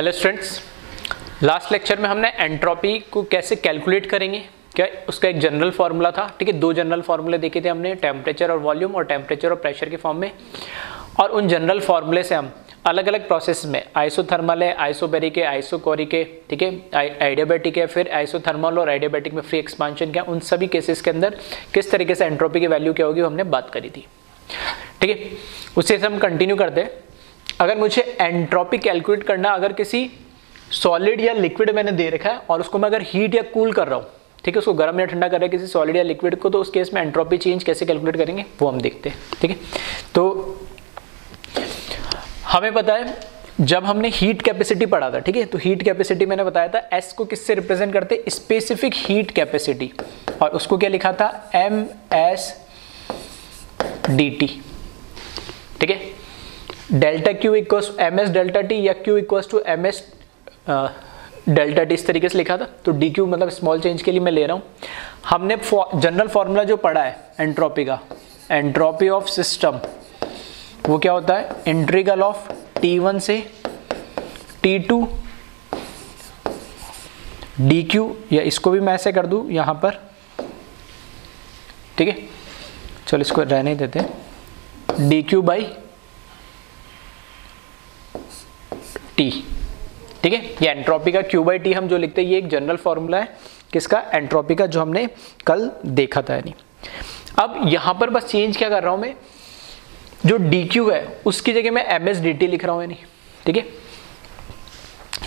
Hello students, last lecture में हमने entropy को कैसे कैलकुलेट करेंगे, क्या उसका एक जनरल फार्मूला था। ठीक है, दो जनरल फार्मूले देखे थे हमने, टेम्परेचर और वॉल्यूम और टेम्परेचर और प्रेशर के फॉर्म में। और उन जनरल फार्मूले से हम अलग अलग प्रोसेस में, आइसोथर्मल है, आइसोबैरिक है, आइसोकोरिक है, ठीक है, आइडियाबैटिक है, फिर आइसोथर्मल और आइडियाबैटिक में फ्री एक्सपांशन क्या, उन सभी केसेस के अंदर किस तरीके से एंट्रोपी की वैल्यू क्या होगी हमने बात करी थी। ठीक है, उससे हम कंटिन्यू करते हैं। अगर मुझे एंट्रोपी कैलकुलेट करना, अगर किसी सॉलिड या लिक्विड मैंने दे रखा है और उसको मैं अगर हीट या कूल कर रहा हूँ, ठीक है, उसको गर्म या ठंडा कर रहा है किसी सॉलिड या लिक्विड को, तो उस केस में एंट्रोपी चेंज कैसे कैलकुलेट करेंगे वो हम देखते हैं। ठीक है, तो हमें पता है जब हमने हीट कैपेसिटी पढ़ा था, ठीक है, तो हीट कैपेसिटी मैंने बताया था एस को किससे रिप्रेजेंट करते, स्पेसिफिक हीट कैपेसिटी, और उसको क्या लिखा था, एम एस डी टी। ठीक है, delta Q equals M S delta T या Q equals to M S delta T, इस तरीके से लिखा था। तो डी क्यू मतलब स्मॉल चेंज के लिए मैं ले रहा हूँ। हमने जनरल फॉर्मूला जो पढ़ा है एंट्रोपी का, एंट्रोपी ऑफ सिस्टम, वो क्या होता है, इंटीग्रल ऑफ T1 से T2 डी क्यू, या इसको भी मैं ऐसे कर दूँ यहाँ पर। ठीक है, चलो इसको रहने देते हैं, डी क्यू बाई टी। ठीक है, ये एंट्रोपी का क्यू बाई टी हम जो लिखते हैं, ये एक जनरल फॉर्मूला है किसका, एंट्रोपी का, जो हमने कल देखा था। यानी अब यहां पर बस चेंज क्या कर रहा हूं मैं, जो डी क्यू है उसकी जगह मैं एम एस डी टी लिख रहा हूं। यानी ठीक है,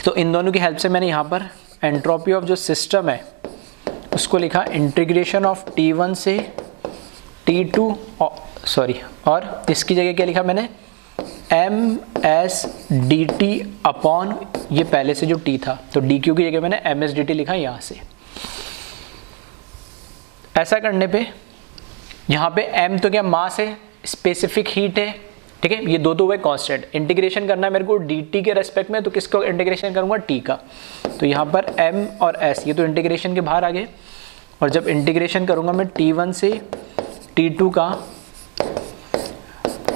तो इन दोनों की हेल्प से मैंने यहां पर एंट्रोपी ऑफ जो सिस्टम है उसको लिखा इंटीग्रेशन ऑफ T1 से T2, सॉरी, और इसकी जगह क्या लिखा मैंने, M S D T upon ये पहले से जो टी था, तो डी क्यू की जगह मैंने एम एस डी टी लिखा यहां से। ऐसा करने पे यहां पे एम तो क्या मास है, स्पेसिफिक हीट है। ठीक है, ये दो तो हुए कांस्टेंट। इंटीग्रेशन करना है मेरे को डी टी के रेस्पेक्ट में, तो किसको इंटीग्रेशन करूंगा, टी का। तो यहां पर एम और एस ये तो इंटीग्रेशन के बाहर आ गए, और जब इंटीग्रेशन करूंगा मैं T1 से T2 का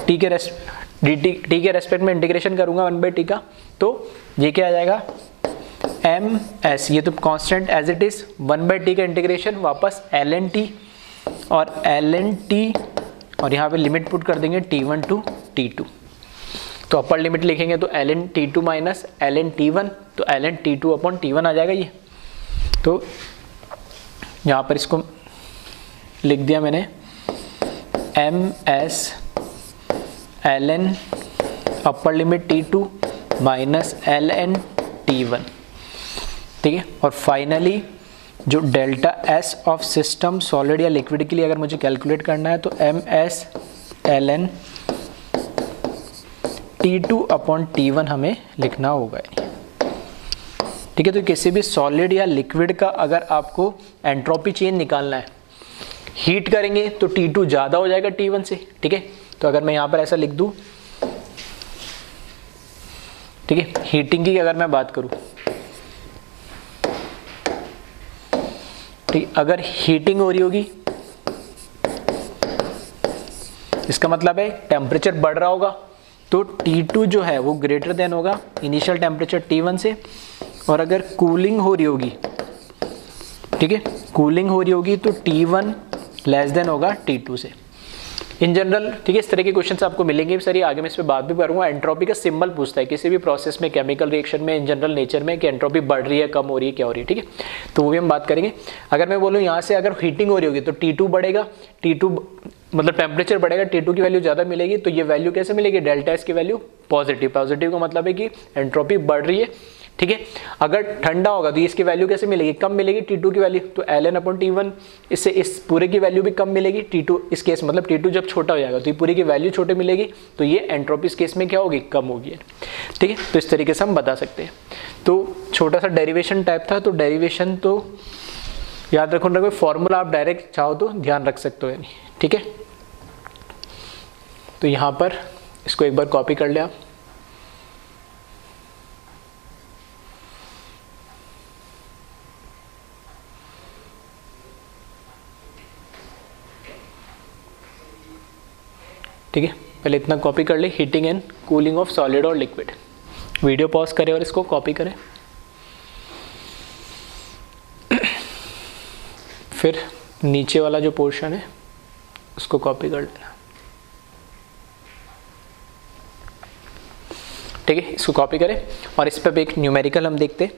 टी के रेस्पेक्ट में इंटीग्रेशन करूंगा 1/t का, तो ये क्या आ जाएगा, एम एस, ये तो constant as it is, 1/t का इंटीग्रेशन वापस ln t, और ln t, और यहाँ पे लिमिट पुट कर देंगे T1 टू T2। तो अपर लिमिट लिखेंगे तो ln T2 minus ln T1, तो ln T2 अपॉन T1 आ जाएगा ये। तो यहाँ पर इसको लिख दिया मैंने, M S ln upper limit T2 minus ln T1। ठीक है, और फाइनली जो delta S of system solid या लिक्विड के लिए अगर मुझे कैलकुलेट करना है, तो M S ln T2 upon T1 हमें लिखना होगा। ठीक है, तो किसी भी सॉलिड या लिक्विड का अगर आपको एंट्रोपी चेंज निकालना है, हीट करेंगे तो T2 ज़्यादा हो जाएगा T1 से। ठीक है, तो अगर मैं यहाँ पर ऐसा लिख दूँ, ठीक है, हीटिंग की अगर मैं बात करूँ, ठीक, अगर हीटिंग हो रही होगी इसका मतलब है टेम्परेचर बढ़ रहा होगा, तो T2 जो है वो ग्रेटर देन होगा इनिशियल टेम्परेचर T1 से। और अगर कूलिंग हो रही होगी, ठीक है, कूलिंग हो रही होगी तो T1 लेस देन होगा T2 से। इन जनरल, ठीक है, इस तरह के क्वेश्चंस आपको मिलेंगे सर, ये आगे मैं इस पर बात भी करूंगा। एंट्रोपी का सिंबल पूछता है किसी भी प्रोसेस में, केमिकल रिएक्शन में, इन जनरल नेचर में, कि एंट्रोपी बढ़ रही है, कम हो रही है, क्या हो रही है। ठीक है, तो वो भी हम बात करेंगे। अगर मैं बोलूँ यहाँ से अगर हीटिंग हो रही होगी तो T2 बढ़ेगा, T2 मतलब टेम्परेचर बढ़ेगा, T2 की वैल्यू ज़्यादा मिलेगी, तो ये वैल्यू कैसे मिलेगी, डेल्टा एस की वैल्यू पॉजिटिव। पॉजिटिव का मतलब है कि एंट्रोपी बढ़ रही है। ठीक है, अगर ठंडा होगा तो इसकी वैल्यू कैसे मिलेगी, कम मिलेगी T2 की वैल्यू, तो ln अपॉन T1, इससे इस पूरे की वैल्यू भी कम मिलेगी। T2 इस केस मतलब T2 जब छोटा हो जाएगा तो ये पूरी की वैल्यू छोटी मिलेगी, तो ये एंट्रोपी इस केस में क्या होगी, कम होगी। ठीक है, तो इस तरीके से हम बता सकते हैं। तो छोटा सा डेरिवेशन टाइप था, तो डेरिवेशन तो याद रखो, कोई फॉर्मूला आप डायरेक्ट चाहो तो ध्यान रख सकते हो। यानी ठीक है, तो यहाँ पर इसको एक बार कॉपी कर ले आप। ठीक है, पहले इतना कॉपी कर ले, heating and cooling of solid और लिक्विड। वीडियो पॉज करें और इसको कॉपी करें, फिर नीचे वाला जो पोर्शन है उसको कॉपी कर लेना। ठीक है, इसको कॉपी करें और इस पर एक न्यूमेरिकल हम देखते हैं।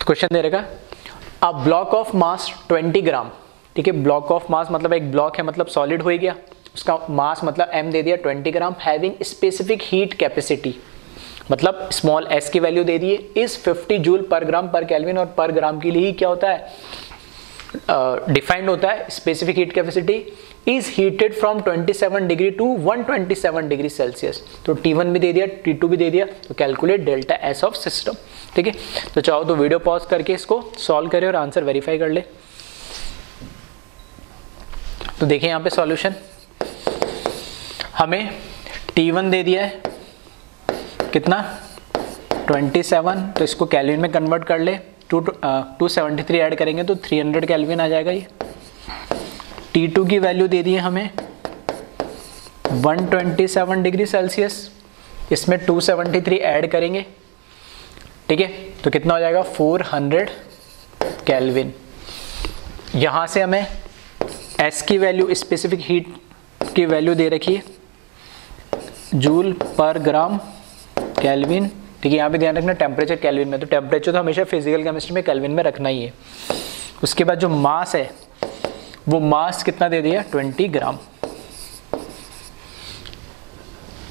क्वेश्चन दे रहेगा अ ब्लॉक ऑफ मास 20 ग्राम। ठीक है, ब्लॉक ऑफ मास मतलब एक ब्लॉक है, मतलब सॉलिड हो गया, उसका मास मतलब m दे दिया 20 ग्राम, हैविंग स्पेसिफिक हीट कैपेसिटी मतलब स्मॉल s की वैल्यू दे दिए, इज 50 जूल पर ग्राम पर केल्विन, और पर ग्राम के लिए ही क्या होता है डिफाइंड होता है specific heat capacity, is heated from 27 degree to 127 degree Celsius. तो T1 भी दे दिया, T2 भी दे दिया, तो calculate delta S of system. ठीक है, तो चाहो तो वीडियो पॉज करके इसको सॉल्व करें और आंसर वेरीफाई कर ले। तो देखिए यहाँ पे सॉल्यूशन, हमें T1 दे दिया है कितना 27, तो इसको केल्विन में कन्वर्ट कर ले, 273 ऐड करेंगे तो 300 केल्विन आ जाएगा ये। T2 की वैल्यू दे दी है हमें 127 डिग्री सेल्सियस, इसमें 273 ऐड करेंगे। ठीक है, तो कितना हो जाएगा 400 केल्विन। यहाँ से हमें S की वैल्यू स्पेसिफिक हीट की वैल्यू दे रखी है जूल पर ग्राम केल्विन। ठीक है, यहाँ पे ध्यान रखना टेम्परेचर केल्विन में, तो टेम्परेचर तो हमेशा फिजिकल केमिस्ट्री में केल्विन में रखना ही है। उसके बाद जो मास है वो मास कितना दे दिया 20 ग्राम।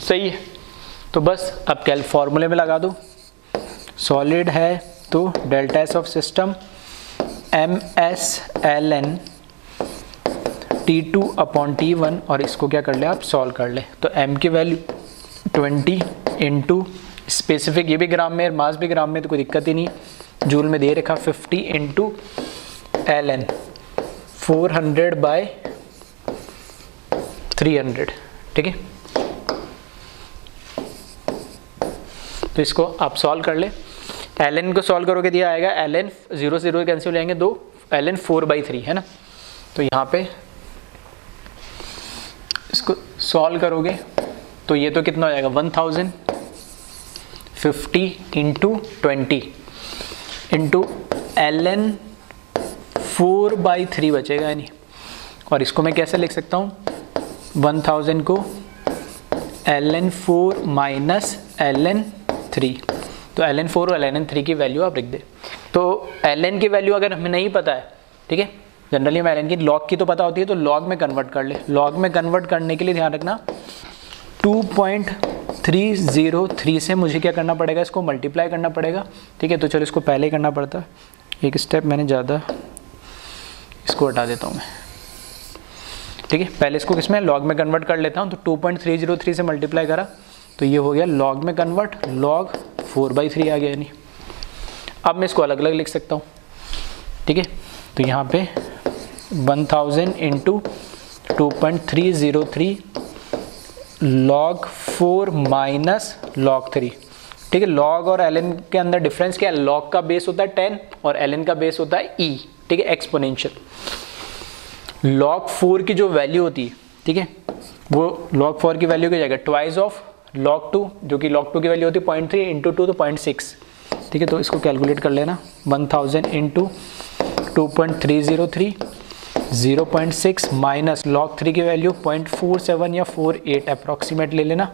सही है, तो बस अब फॉर्मूले में लगा दो, सॉलिड है तो delta S of system MS/ln T2 upon T1, और इसको क्या कर ले आप सॉल्व कर ले। तो m की वैल्यू 20 इंटू स्पेसिफिक, ये भी ग्राम में मास भी ग्राम में, तो कोई दिक्कत ही नहीं, जूल में दे रखा 50 इंटू ln 400 बाय 300। ठीक है, तो इसको आप सॉल्व कर ले। ln को सॉल्व करोगे दिया आएगा ln 0 0 कैंसिल लेंगे 2, ln 4/3 है ना। तो यहाँ पे इसको सॉल्व करोगे तो ये तो कितना हो जाएगा 1050 इंटू 20 इंटू ln 4/3 बचेगा यानी, और इसको मैं कैसे लिख सकता हूँ 1000 को ln 4 माइनस ln 3, तो ln 4 और ln 3 की वैल्यू आप लिख दे। तो ln की वैल्यू अगर हमें नहीं पता है, ठीक है, जनरली हमें ln की लॉग की तो पता होती है, तो लॉग में कन्वर्ट कर ले। लॉग में कन्वर्ट करने के लिए ध्यान रखना 2.303 से मुझे क्या करना पड़ेगा, इसको मल्टीप्लाई करना पड़ेगा। ठीक है, तो चलो इसको पहले ही करना पड़ता है, एक स्टेप मैंने ज़्यादा, इसको हटा देता हूँ मैं। ठीक है, पहले इसको किसमें लॉग में कन्वर्ट कर लेता हूँ, तो 2.303 से मल्टीप्लाई करा तो ये हो गया लॉग में कन्वर्ट, लॉग 4/3 आ गया यानी। अब मैं इसको अलग अलग लिख सकता हूँ। ठीक है, तो यहाँ पे 1000 इंटू 2.303 log 4 माइनस log 3। ठीक है, log और ln के अंदर डिफरेंस क्या है, log का बेस होता है 10 और ln का बेस होता है e। ठीक है, एक्सपोनेंशियल। log 4 की जो वैल्यू होती है, ठीक है, वो log 4 की वैल्यू क्या जाएगा ट्वाइस ऑफ log 2, जो कि log 2 की वैल्यू होती है 0.3 इंटू 2 तो 0.6। ठीक है, तो इसको कैलकुलेट कर लेना 1000 इंटू 2.303 0.6 माइनस log 3 की वैल्यू 0.47 या 48 अप्रॉक्सीमेट ले लेना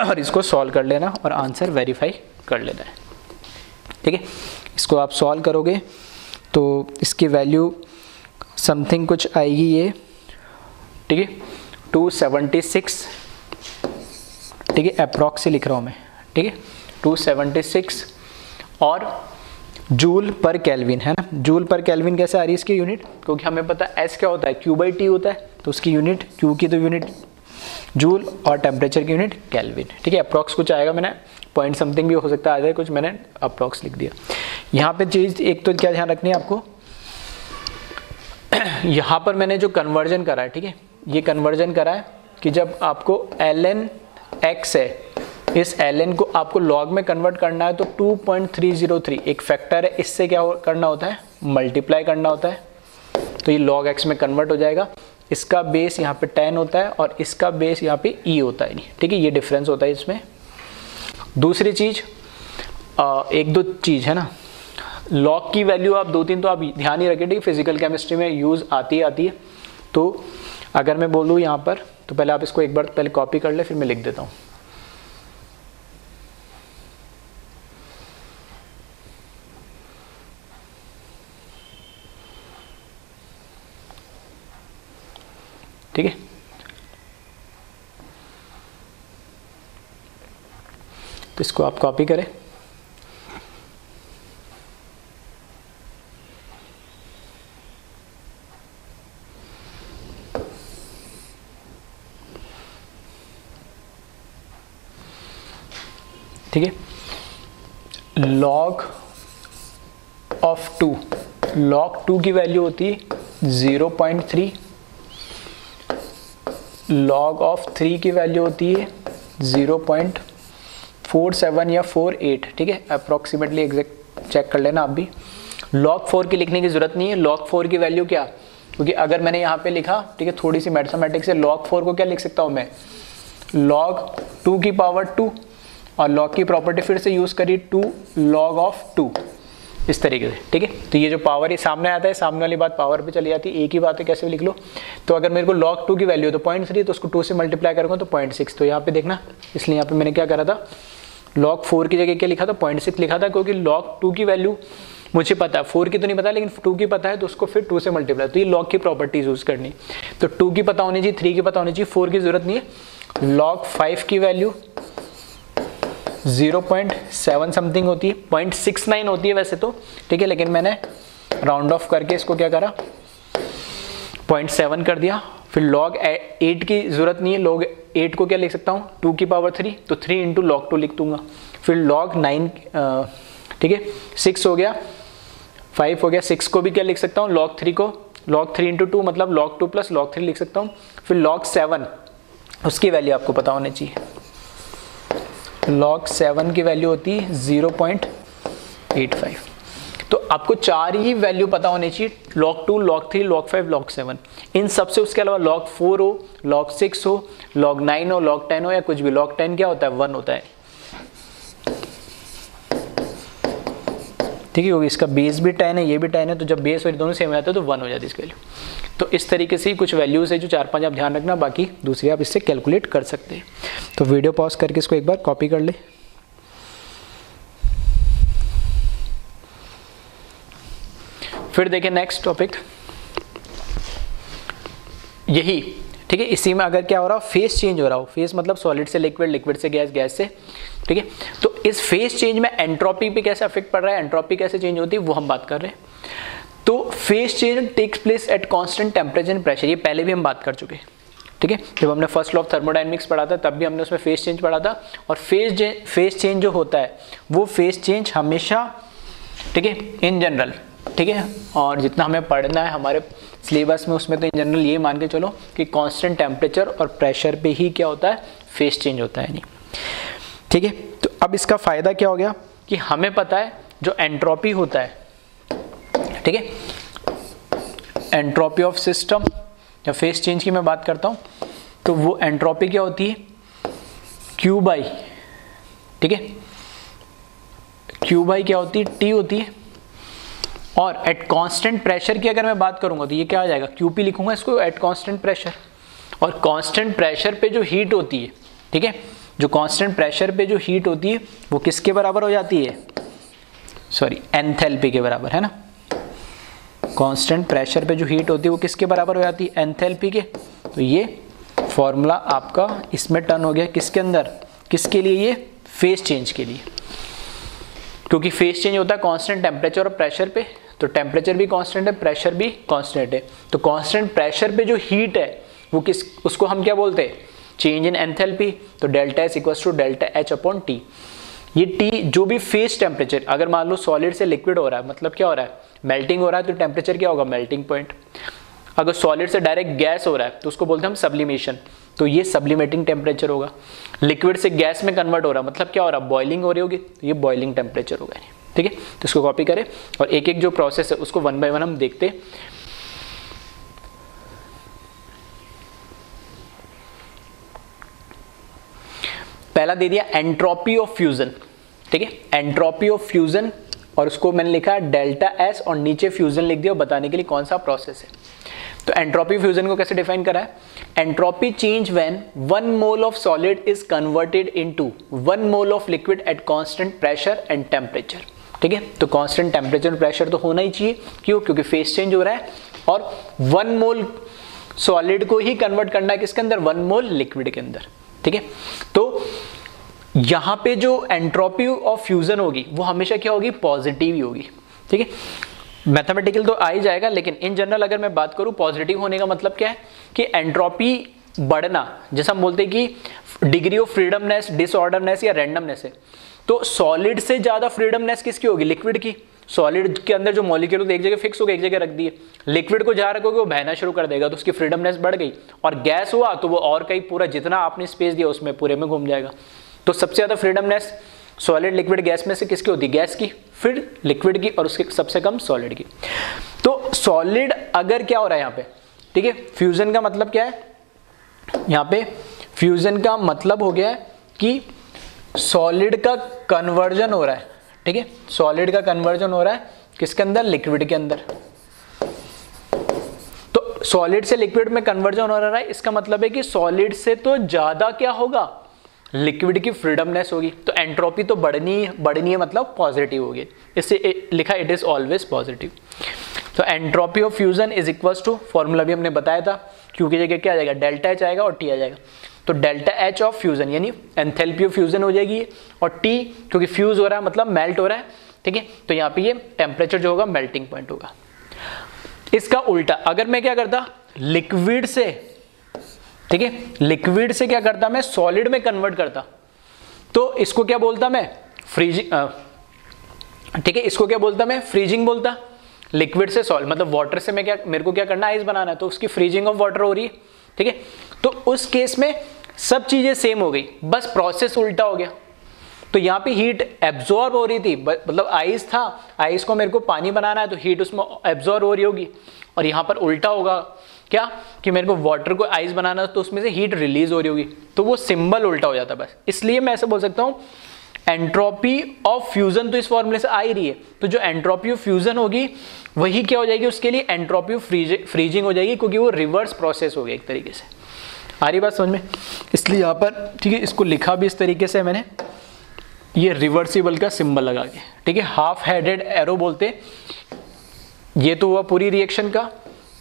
और इसको सॉल्व कर लेना और आंसर वेरीफाई कर लेना है। ठीक है, इसको आप सॉल्व करोगे तो इसकी वैल्यू समथिंग कुछ आएगी ये। ठीक है, 276। ठीक है, अप्रॉक्स लिख रहा हूँ मैं। ठीक है, 276 और जूल पर केल्विन है ना। जूल पर केल्विन कैसे आ रही है इसकी यूनिट, क्योंकि हमें पता है एस क्या होता है Q/T होता है, तो उसकी यूनिट Q की तो यूनिट जूल और टेम्परेचर की यूनिट केल्विन। ठीक है, अप्रॉक्स कुछ आएगा, मैंने पॉइंट समथिंग भी हो सकता है आ जाए कुछ, मैंने अप्रॉक्स लिख दिया। यहाँ पे चीज़ एक तो क्या ध्यान रखनी है आपको, यहाँ पर मैंने जो कन्वर्जन करा है, ठीक है, ये कन्वर्जन करा है कि जब आपको ln x है, इस ln को आपको log में कन्वर्ट करना है तो 2.303 एक फैक्टर है, इससे क्या करना होता है मल्टीप्लाई करना होता है। तो ये log x में कन्वर्ट हो जाएगा। इसका बेस यहाँ पे 10 होता है और इसका बेस यहाँ पे e होता है, ठीक है, ये डिफरेंस होता है इसमें। दूसरी चीज, एक दो चीज है ना, log की वैल्यू आप 2-3 तो आप ध्यान ही रखें, ठीक है, फिजिकल केमिस्ट्री में यूज आती है। तो अगर मैं बोलूँ यहाँ पर, तो पहले आप इसको एक बार पहले कॉपी कर ले, फिर मैं लिख देता हूँ। ठीक है, तो इसको आप कॉपी करें। ठीक है, log ऑफ 2, log 2 की वैल्यू होती है 0.3, log ऑफ 3 की वैल्यू होती है 0.47 या 48, ठीक है, अप्रोक्सीमेटली एग्जैक्ट चेक कर लेना आप भी। log 4 की लिखने की जरूरत नहीं है। log 4 की वैल्यू क्या, क्योंकि अगर मैंने यहाँ पे लिखा, ठीक है, थोड़ी सी मैथमेटिक्स से, log 4 को क्या लिख सकता हूँ मैं, log 2 की पावर 2, और log की प्रॉपर्टी फिर से यूज करी 2 log ऑफ 2, इस तरीके से, ठीक है। तो ये जो पावर ये सामने आता है, सामने वाली बात पावर पे चली जाती है, एक ही बात है, कैसे भी लिख लो। तो अगर मेरे को log 2 की वैल्यू तो 0.3, तो उसको 2 से मल्टीप्लाई करूँगा तो 0.6, तो यहाँ पे देखना, इसलिए यहाँ पे मैंने क्या करा था, log 4 की जगह क्या लिखा था, 0.6 लिखा था, क्योंकि log 2 की वैल्यू मुझे पता है, 4 की तो नहीं पता, लेकिन 2 की पता है, तो उसको फिर 2 से मल्टीप्लाई, तो ये log की प्रॉपर्टीज यूज करनी। तो 2 की पता होनी चाहिए, 3 की पता होनी चाहिए, 4 की जरूरत नहीं है। log 5 की वैल्यू 0.7 समथिंग होती है, 0.69 होती है वैसे तो, ठीक है, लेकिन मैंने राउंड ऑफ करके इसको क्या करा, 0.7 कर दिया। फिर log 8 की जरूरत नहीं है, log 8 को क्या लिख सकता हूँ, 2 की पावर 3, तो 3 इंटू log 2 लिख दूंगा। फिर log 9, ठीक है, 6 हो गया, 5 हो गया, 6 को भी क्या लिख सकता हूँ, log 3 को, log 3 इंटू 2 मतलब log 2 प्लस log 3 लिख सकता हूँ। फिर log 7, उसकी वैल्यू आपको पता होनी चाहिए, log 7 की वैल्यू होती है 0.85। तो आपको 4 ही वैल्यू पता होनी चाहिए, log 2, log 3, log 5, log 7। इन सबसे उसके अलावा log 4 हो, log 6 हो, log 9 हो, log 10 हो, या कुछ भी, log 10 क्या होता है, 1 होता है, ठीक है, क्योंकि इसका बेस भी 10 है, ये भी 10 है, तो जब बेस और दोनों सेम हो जाते हैं तो 1 हो जाती है इसकी वैल्यू। तो इस तरीके से ही कुछ वैल्यूज है जो 4-5 आप ध्यान रखना, बाकी दूसरी आप इससे कैलकुलेट कर सकते हैं। तो वीडियो पॉज करके इसको एक बार कॉपी कर ले। फिर देखें नेक्स्ट टॉपिक, यही, ठीक है, इसी में अगर क्या हो रहा हो, फेस चेंज हो रहा हो, फेस मतलब सॉलिड से लिक्विड, लिक्विड से गैस, गैस से, ठीक है, तो इस फेस चेंज में एंट्रोपी पे कैसे अफेक्ट पड़ रहा है, एंट्रोपी कैसे चेंज होती है, वो हम बात कर रहे हैं। तो phase change takes place at constant temperature and pressure, ये पहले भी हम बात कर चुके हैं, ठीक है, जब हमने फर्स्ट लॉ ऑफ थर्मोडायनेमिक्स पढ़ा था तब भी हमने उसमें फेस चेंज पढ़ा था। और फेस चेंज जो होता है वो फेस चेंज हमेशा, ठीक है, इन जनरल, ठीक है, और जितना हमें पढ़ना है हमारे सिलेबस में उसमें तो इन जनरल ये मान के चलो कि कांस्टेंट टेम्परेचर और प्रेशर पे ही क्या होता है, फेस चेंज होता है, नहीं, ठीक है। तो अब इसका फायदा क्या हो गया कि हमें पता है जो एंट्रोपी होता है, ठीक है, एंट्रोपी ऑफ सिस्टम या फेस चेंज की मैं बात करता हूं, तो वो एंट्रोपी क्या होती है, Q बाई, ठीक है, Q बाई क्या होती है, T होती है। और एट कांस्टेंट प्रेशर की अगर मैं बात करूंगा तो ये क्या आ जाएगा, QP लिखूंगा इसको, एट कांस्टेंट प्रेशर। और कांस्टेंट प्रेशर पे जो हीट होती है, ठीक है, जो कांस्टेंट प्रेशर पे जो हीट होती है वो किसके बराबर हो जाती है, सॉरी, एंथैल्पी के बराबर, है ना। कांस्टेंट प्रेशर पे जो हीट होती है वो किसके बराबर हो जाती है, एंथैल्पी के। तो ये फॉर्मूला आपका इसमें टर्न हो गया, किसके अंदर, किसके लिए, ये फेस चेंज के लिए, क्योंकि फेस चेंज होता है कांस्टेंट टेम्परेचर और प्रेशर पे, तो टेम्परेचर भी कांस्टेंट है, प्रेशर भी कांस्टेंट है। तो कांस्टेंट प्रेशर पे जो हीट है वो किस, उसको हम क्या बोलते हैं, चेंज इन एंथैल्पी। तो delta S equals to delta H upon T. ये टी जो भी फेस टेम्परेचर, अगर मान लो सॉलिड से लिक्विड हो रहा है, मतलब क्या हो रहा है, मेल्टिंग हो रहा है, तो टेम्परेचर क्या होगा, मेल्टिंग पॉइंट। अगर सॉलिड से डायरेक्ट गैस हो रहा है तो उसको बोलते हैं हम सब्लिमेशन, तो ये सब्लिमेटिंग टेम्परेचर होगा। लिक्विड से गैस में कन्वर्ट हो रहा है, मतलब क्या हो रहा है, बॉइलिंग हो रही होगी, तो ये बॉइलिंग टेम्परेचर होगा, ठीक है। तो इसको कॉपी करें और एक एक जो प्रोसेस है उसको वन बाय वन हम देखते पहला दे दिया एंट्रोपी ऑफ फ्यूजन, ठीक है, एंट्रोपी ऑफ फ्यूजन, और उसको मैंने लिखा डेल्टा एस और नीचे फ्यूजन लिख दिया बताने के लिए कौन सा प्रोसेस है। तो एंट्रोपी फ्यूजन को कैसे डिफाइन करा है, entropy change when 1 mole of solid is converted into 1 mole of liquid at constant pressure and temperature, ठीक है। तो कांस्टेंट टेम्परेचर प्रेशर तो होना ही चाहिए, क्यों, क्योंकि फेस चेंज हो रहा है और 1 मोल सॉलिड को ही कन्वर्ट करना है किसके अंदर, 1 मोल लिक्विड के अंदर, ठीक है। तो यहां पे जो एंट्रोपी ऑफ फ्यूजन होगी वो हमेशा क्या होगी, पॉजिटिव ही होगी, ठीक है। मैथमेटिकल तो आ ही जाएगा, लेकिन इन जनरल अगर मैं बात करूं पॉजिटिव होने का मतलब क्या है कि एंट्रोपी बढ़ना, जैसा हम बोलते हैं कि डिग्री ऑफ फ्रीडमनेस, डिसऑर्डरनेस या रैंडमनेस है, तो सॉलिड से ज्यादा फ्रीडमनेस किसकी होगी, लिक्विड की। सॉलिड के अंदर जो मॉलिक्यूल एक जगह फिक्स हो गए, एक जगह रख दिए, लिक्विड को जहां रखोगे वो बहना शुरू कर देगा, तो उसकी फ्रीडमनेस बढ़ गई, और गैस हुआ तो वो और कहीं पूरा जितना आपने स्पेस दिया उसमें पूरे में घूम जाएगा। तो सबसे ज्यादा फ्रीडमनेस सॉलिड लिक्विड गैस में से किसकी होती है, गैस की, फिर लिक्विड की, और उसके सबसे कम सॉलिड की। तो सॉलिड अगर क्या हो रहा है यहाँ पे, ठीक है, फ्यूजन का मतलब क्या है, यहाँ पे फ्यूजन का मतलब हो गया है कि सॉलिड का कन्वर्जन हो रहा है, ठीक है, सॉलिड का कन्वर्जन हो रहा है किसके अंदर, लिक्विड के अंदर। तो सॉलिड से लिक्विड में कन्वर्जन हो रहा है, इसका मतलब है कि सॉलिड से तो ज्यादा क्या होगा, लिक्विड की फ्रीडमनेस होगी। तो एंट्रोपी तो बढ़नी है मतलब पॉजिटिव होगी, इससे लिखा इट इज ऑलवेज पॉजिटिव। तो entropy of fusion is equals to, formula भी हमने बताया था, क्यू की जगह क्या आ जाएगा, डेल्टा एच आएगा और टी आ जाएगा। तो डेल्टा एच ऑफ फ्यूजन यानी एंथैल्पी ऑफ फ्यूजन हो जाएगी, और टी क्योंकि फ्यूज हो रहा है मतलब मेल्ट हो रहा है, ठीक है, तो यहाँ पे ये टेम्परेचर जो होगा मेल्टिंग पॉइंट होगा। इसका उल्टा अगर मैं क्या करता, लिक्विड से, ठीक है, लिक्विड से क्या करता मैं, सॉलिड में कन्वर्ट करता, तो इसको क्या बोलता मैं, फ्रीजिंग, ठीक है, इसको क्या बोलता मैं, फ्रीजिंग बोलता। लिक्विड से सॉलिड मतलब वाटर से मैं क्या, मेरे को क्या करना, आइस बनाना है, तो उसकी फ्रीजिंग ऑफ वाटर हो रही है, ठीक है। तो उस केस में सब चीजें सेम हो गई, बस प्रोसेस उल्टा हो गया। तो यहाँ पे हीट एब्जॉर्ब हो रही थी, मतलब आइस था, आइस को मेरे को पानी बनाना है तो हीट उसमें एब्जॉर्ब हो रही होगी, और यहाँ पर उल्टा होगा क्या, कि मेरे को वाटर को आइस बनाना है तो उसमें से हीट रिलीज हो रही होगी, तो वो सिंबल उल्टा हो जाता है बस। इसलिए मैं ऐसे बोल सकता हूँ एंट्रोपी ऑफ फ्यूजन तो इस फॉर्मूले से आ ही रही है, तो जो एंट्रोपी ऑफ फ्यूजन होगी वही क्या हो जाएगी, उसके लिए एंट्रोपी ऑफ फ्रीजिंग हो जाएगी, क्योंकि वो रिवर्स प्रोसेस हो गया एक तरीके से। आ रही बात समझ में, इसलिए यहाँ पर, ठीक है, इसको लिखा भी इस तरीके से मैंने, ये रिवर्सिबल का सिंबल लगा के, ठीक है, हाफ हेडेड एरो बोलते। ये तो हुआ पूरी रिएक्शन का,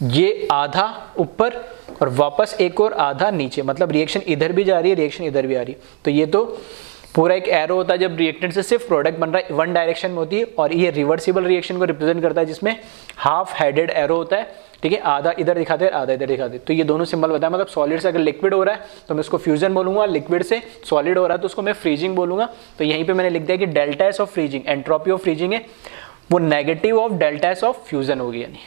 ये आधा ऊपर और वापस एक और आधा नीचे, मतलब रिएक्शन इधर भी जा रही है, रिएक्शन इधर भी आ रही है। तो ये तो पूरा एक एरो होता है जब रिएक्टेंट से सिर्फ प्रोडक्ट बन रहा है, वन डायरेक्शन में होती है, और ये रिवर्सिबल रिएक्शन को रिप्रेजेंट करता है जिसमें हाफ हेडेड एरो होता है, ठीक है, आधा इधर दिखाते हैं आधा इधर दिखाते हैं। तो ये दोनों सिंबल बताया, मतलब सॉलिड से अगर लिक्विड हो रहा है तो मैं उसको फ्यूजन बोलूंगा, लिक्विड से सॉलिड हो रहा है तो उसको मैं फ्रीजिंग बोलूंगा। तो यहीं पे मैंने लिख दिया कि delta S of freezing, entropy of freezing है वो negative of delta S of fusion होगी यानी,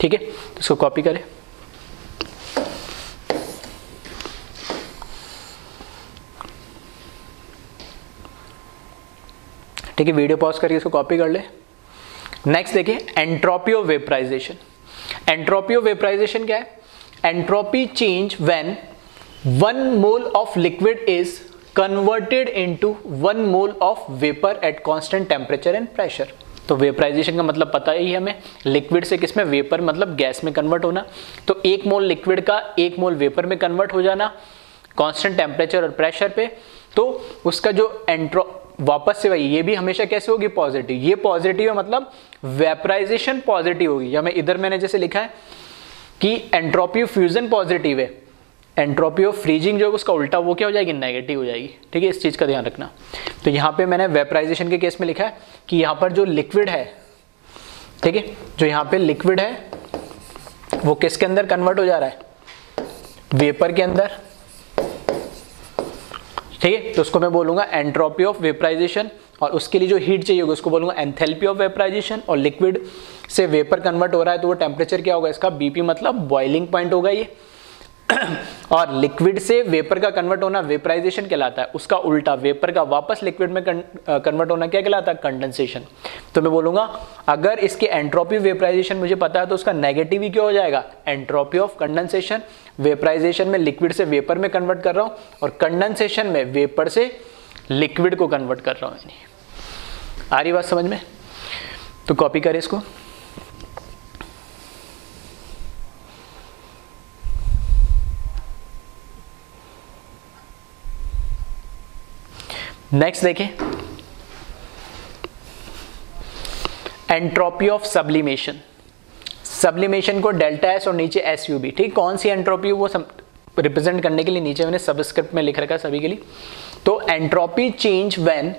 ठीक है। तो इसको कॉपी करें, ठीक है, वीडियो पॉज करके इसको कॉपी कर ले। नेक्स्ट देखिए entropy of vaporisation. Entropy of vaporisation क्या है, entropy change when 1 mole of liquid is converted into 1 mole of vapour at constant temperature and pressure. तो वेपराइजेशन का मतलब पता ही हमें, लिक्विड से किसमें, वेपर मतलब गैस में कन्वर्ट होना। तो 1 मोल लिक्विड का 1 मोल वेपर में कन्वर्ट हो जाना कांस्टेंट टेम्परेचर और प्रेशर पे, तो उसका जो वापस से वही, ये भी हमेशा कैसे होगी, पॉजिटिव। ये पॉजिटिव है मतलब वेपराइजेशन पॉजिटिव होगी, या मैं इधर मैंने जैसे लिखा है कि एंट्रोपी ऑफ फ्यूजन पॉजिटिव है, एंट्रोपी ऑफ फ्रीजिंग जो है उसका उल्टा वो क्या हो जाएगी, नेगेटिव हो जाएगी, ठीक है, इस चीज का ध्यान रखना। तो यहाँ पे मैंने वेपराइजेशन के केस में लिखा है कि यहाँ पर जो लिक्विड है, ठीक है, जो यहाँ पे लिक्विड है वो किसके अंदर कन्वर्ट हो जा रहा है, वेपर के अंदर, ठीक है। तो उसको मैं बोलूंगा एंट्रोपी ऑफ वेपराइजेशन, और उसके लिए जो हीट चाहिए होगी उसको बोलूंगा एंथैल्पी ऑफ वेपराइजेशन। और लिक्विड से वेपर कन्वर्ट हो रहा है तो वो टेम्परेचर क्या होगा इसका, बीपी मतलब बॉइलिंग पॉइंट होगा ये। और लिक्विड से वेपर का कन्वर्ट होना वेपराइजेशन कहलाता है, उसका उल्टा वेपर का वापस लिक्विड में कन्वर्ट होना क्या कहलाता है, कंडेंसेशन। तो मैं बोलूंगा अगर इसके एंट्रोपी वेपराइजेशन मुझे पता है तो उसका नेगेटिव ही क्या हो जाएगा, एंट्रोपी ऑफ कंडेंसेशन। वेपराइजेशन में लिक्विड से वेपर में कन्वर्ट कर रहा हूं, और कंडेंसेशन में वेपर से लिक्विड को कन्वर्ट कर रहा हूँ यानी। आ रही बात समझ में? तो कॉपी करें इसको। नेक्स्ट देखें, एंट्रोपी ऑफ सब्लिमेशन। सब्लिमेशन को डेल्टा एस और नीचे एस यू बी, ठीक, कौन सी एंट्रोपी वो रिप्रेजेंट करने के लिए नीचे मैंने सबस्क्रिप्ट में लिख रखा है सभी के लिए। तो entropy change when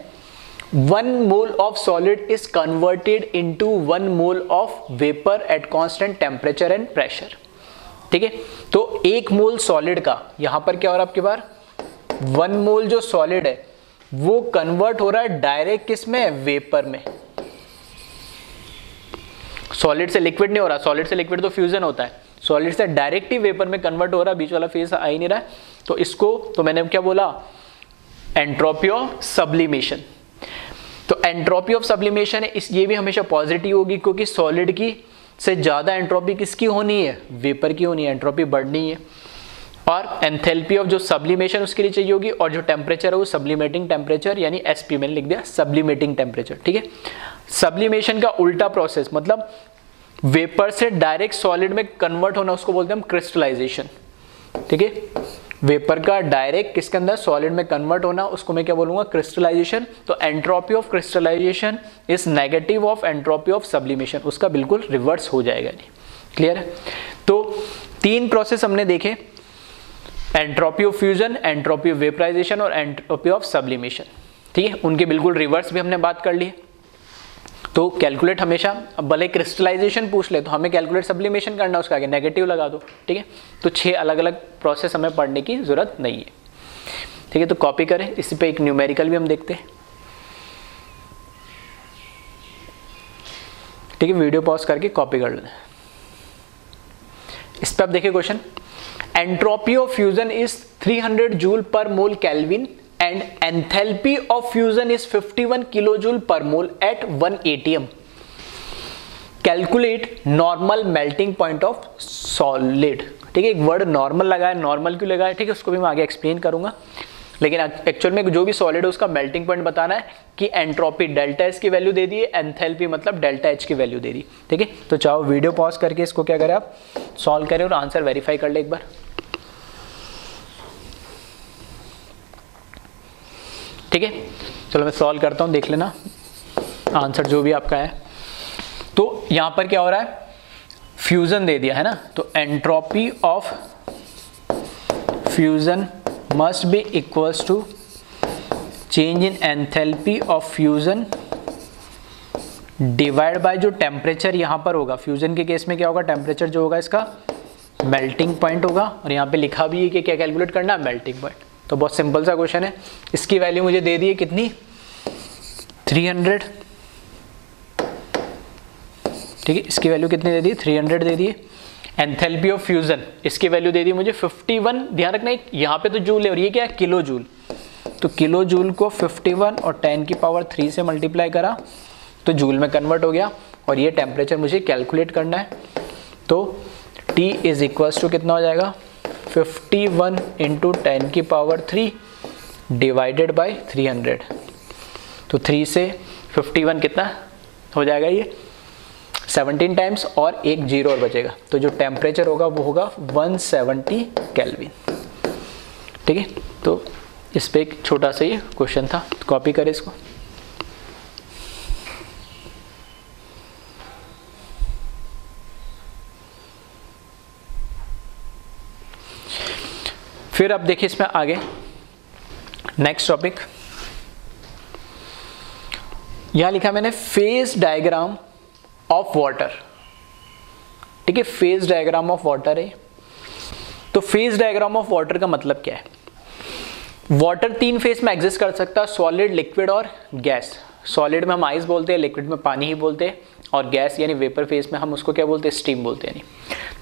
1 mole of solid is converted into 1 mole of vapour at constant temperature and pressure, ठीक है। तो 1 मोल सॉलिड का यहां पर क्या हो रहा है आपके पास, 1 मोल जो सॉलिड है वो कन्वर्ट हो रहा है डायरेक्ट किस में, वेपर में। सॉलिड से लिक्विड नहीं हो रहा, सॉलिड से लिक्विड तो फ्यूजन होता है, सॉलिड से डायरेक्ट ही वेपर में कन्वर्ट हो रहा है, बीच वाला फेज आ ही नहीं रहा है। तो इसको तो मैंने क्या बोला, एंट्रोपी ऑफ सब्लिमेशन। तो एंट्रोपी ऑफ सब्लिमेशन है ये भी हमेशा पॉजिटिव होगी, क्योंकि सॉलिड की से ज्यादा एंट्रोपी किसकी होनी है, वेपर की होनी है, एंट्रोपी बढ़नी है। और एंथैल्पी ऑफ जो सब्लिमेशन उसके लिए चाहिए होगी, और जो टेम्परेचर है वो सब्लिमेटिंग टेम्परेचर यानी एसपी मैंने लिख दिया, सब्लिमेटिंग टेम्परेचर, ठीक है। सब्लिमेशन का उल्टा प्रोसेस मतलब वेपर से डायरेक्ट सॉलिड में कन्वर्ट होना, उसको बोलते हैं हम क्रिस्टलाइजेशन, ठीक है। वेपर का डायरेक्ट किसके अंदर, सॉलिड में कन्वर्ट होना, उसको मैं क्या बोलूंगा, क्रिस्टलाइजेशन। तो entropy of crystallisation is negative of entropy of sublimation, उसका बिल्कुल रिवर्स हो जाएगा। क्लियर है? तो 3 प्रोसेस हमने देखे, entropy of fusion, entropy of vaporisation और एंट्रोपी ऑफ सब्लिमेशन, ठीक है। उनके बिल्कुल रिवर्स भी हमने बात कर ली। तो कैलकुलेट हमेशा, भले क्रिस्टलाइजेशन पूछ ले तो हमें कैलकुलेट सब्लिमेशन करना, उसका आगे नेगेटिव लगा दो, ठीक है। तो 6 अलग अलग प्रोसेस हमें पढ़ने की जरूरत नहीं है, ठीक है। तो कॉपी करें, इसी पे एक न्यूमेरिकल भी हम देखते हैं, ठीक है। वीडियो पॉज करके कॉपी कर लें। इस पे आप देखिए question, entropy of fusion is 300 joule पर मोल kelvin and enthalpy of fusion is 51 kilojoule per mole at 1 atm. Calculate normal melting point of solid, ठीक है। एक वर्ड नॉर्मल लगा है, नॉर्मल क्यों लगा है, ठीक है, उसको भी मैं आगे एक्सप्लेन करूंगा। लेकिन एक्चुअल में जो भी सॉलिड है उसका मेल्टिंग पॉइंट बताना है कि एंट्रोपी डेल्टा एस की वैल्यू दे दी है, एंथैल्पी मतलब डेल्टा एच की वैल्यू दे दी, ठीक है। तो चाहो वीडियो पॉज करके इसको क्या करें, आप सॉल्व करें और आंसर वेरीफाई कर ले एक बार, ठीक है। चलो मैं सॉल्व करता हूं, देख लेना आंसर जो भी आपका है। तो यहां पर क्या हो रहा है, फ्यूजन दे दिया है ना, तो entropy of fusion must be equals to change in enthalpy of fusion divide by जो टेम्परेचर यहां पर होगा। फ्यूजन के केस में क्या होगा, टेम्परेचर जो होगा इसका मेल्टिंग पॉइंट होगा, और यहां पे लिखा भी है कि क्या कैलकुलेट करना है, मेल्टिंग पॉइंट। तो बहुत सिंपल सा क्वेश्चन है। इसकी वैल्यू मुझे दे दी है कितनी, 300, ठीक है। इसकी वैल्यू कितनी दे दी, 300 दे दी है। एंथैल्पी ऑफ फ्यूजन इसकी वैल्यू दे दी मुझे 51, ध्यान रखना यहाँ पे तो जूल है और ये क्या है, किलो जूल। तो किलो जूल को 51 और 10 की पावर 3 से मल्टीप्लाई करा तो जूल में कन्वर्ट हो गया, और ये टेम्परेचर मुझे कैलकुलेट करना है। तो T इज इक्वल्स टू कितना हो जाएगा, 51 इंटू 10 की पावर 3 डिवाइडेड बाई 300। तो 3 से 51 कितना हो जाएगा, ये 17 टाइम्स, और एक जीरो और बचेगा। तो जो टेम्परेचर होगा वो होगा 170 केल्विन, ठीक है। तो इस पे एक छोटा सा ये क्वेश्चन था, तो कॉपी करें इसको। फिर अब देखिए इसमें आगे नेक्स्ट टॉपिक, यहां लिखा मैंने फेज डायग्राम ऑफ वाटर, ठीक है। फेज डायग्राम ऑफ वाटर है। तो फेज डायग्राम ऑफ वाटर का मतलब क्या है, वाटर 3 फेज में एग्जिस्ट कर सकता है, सॉलिड, लिक्विड और गैस। सॉलिड में हम आइस बोलते हैं, लिक्विड में पानी ही बोलते हैं, और गैस यानी वेपर फेज में हम उसको क्या बोलते हैं, स्टीम बोलते हैं।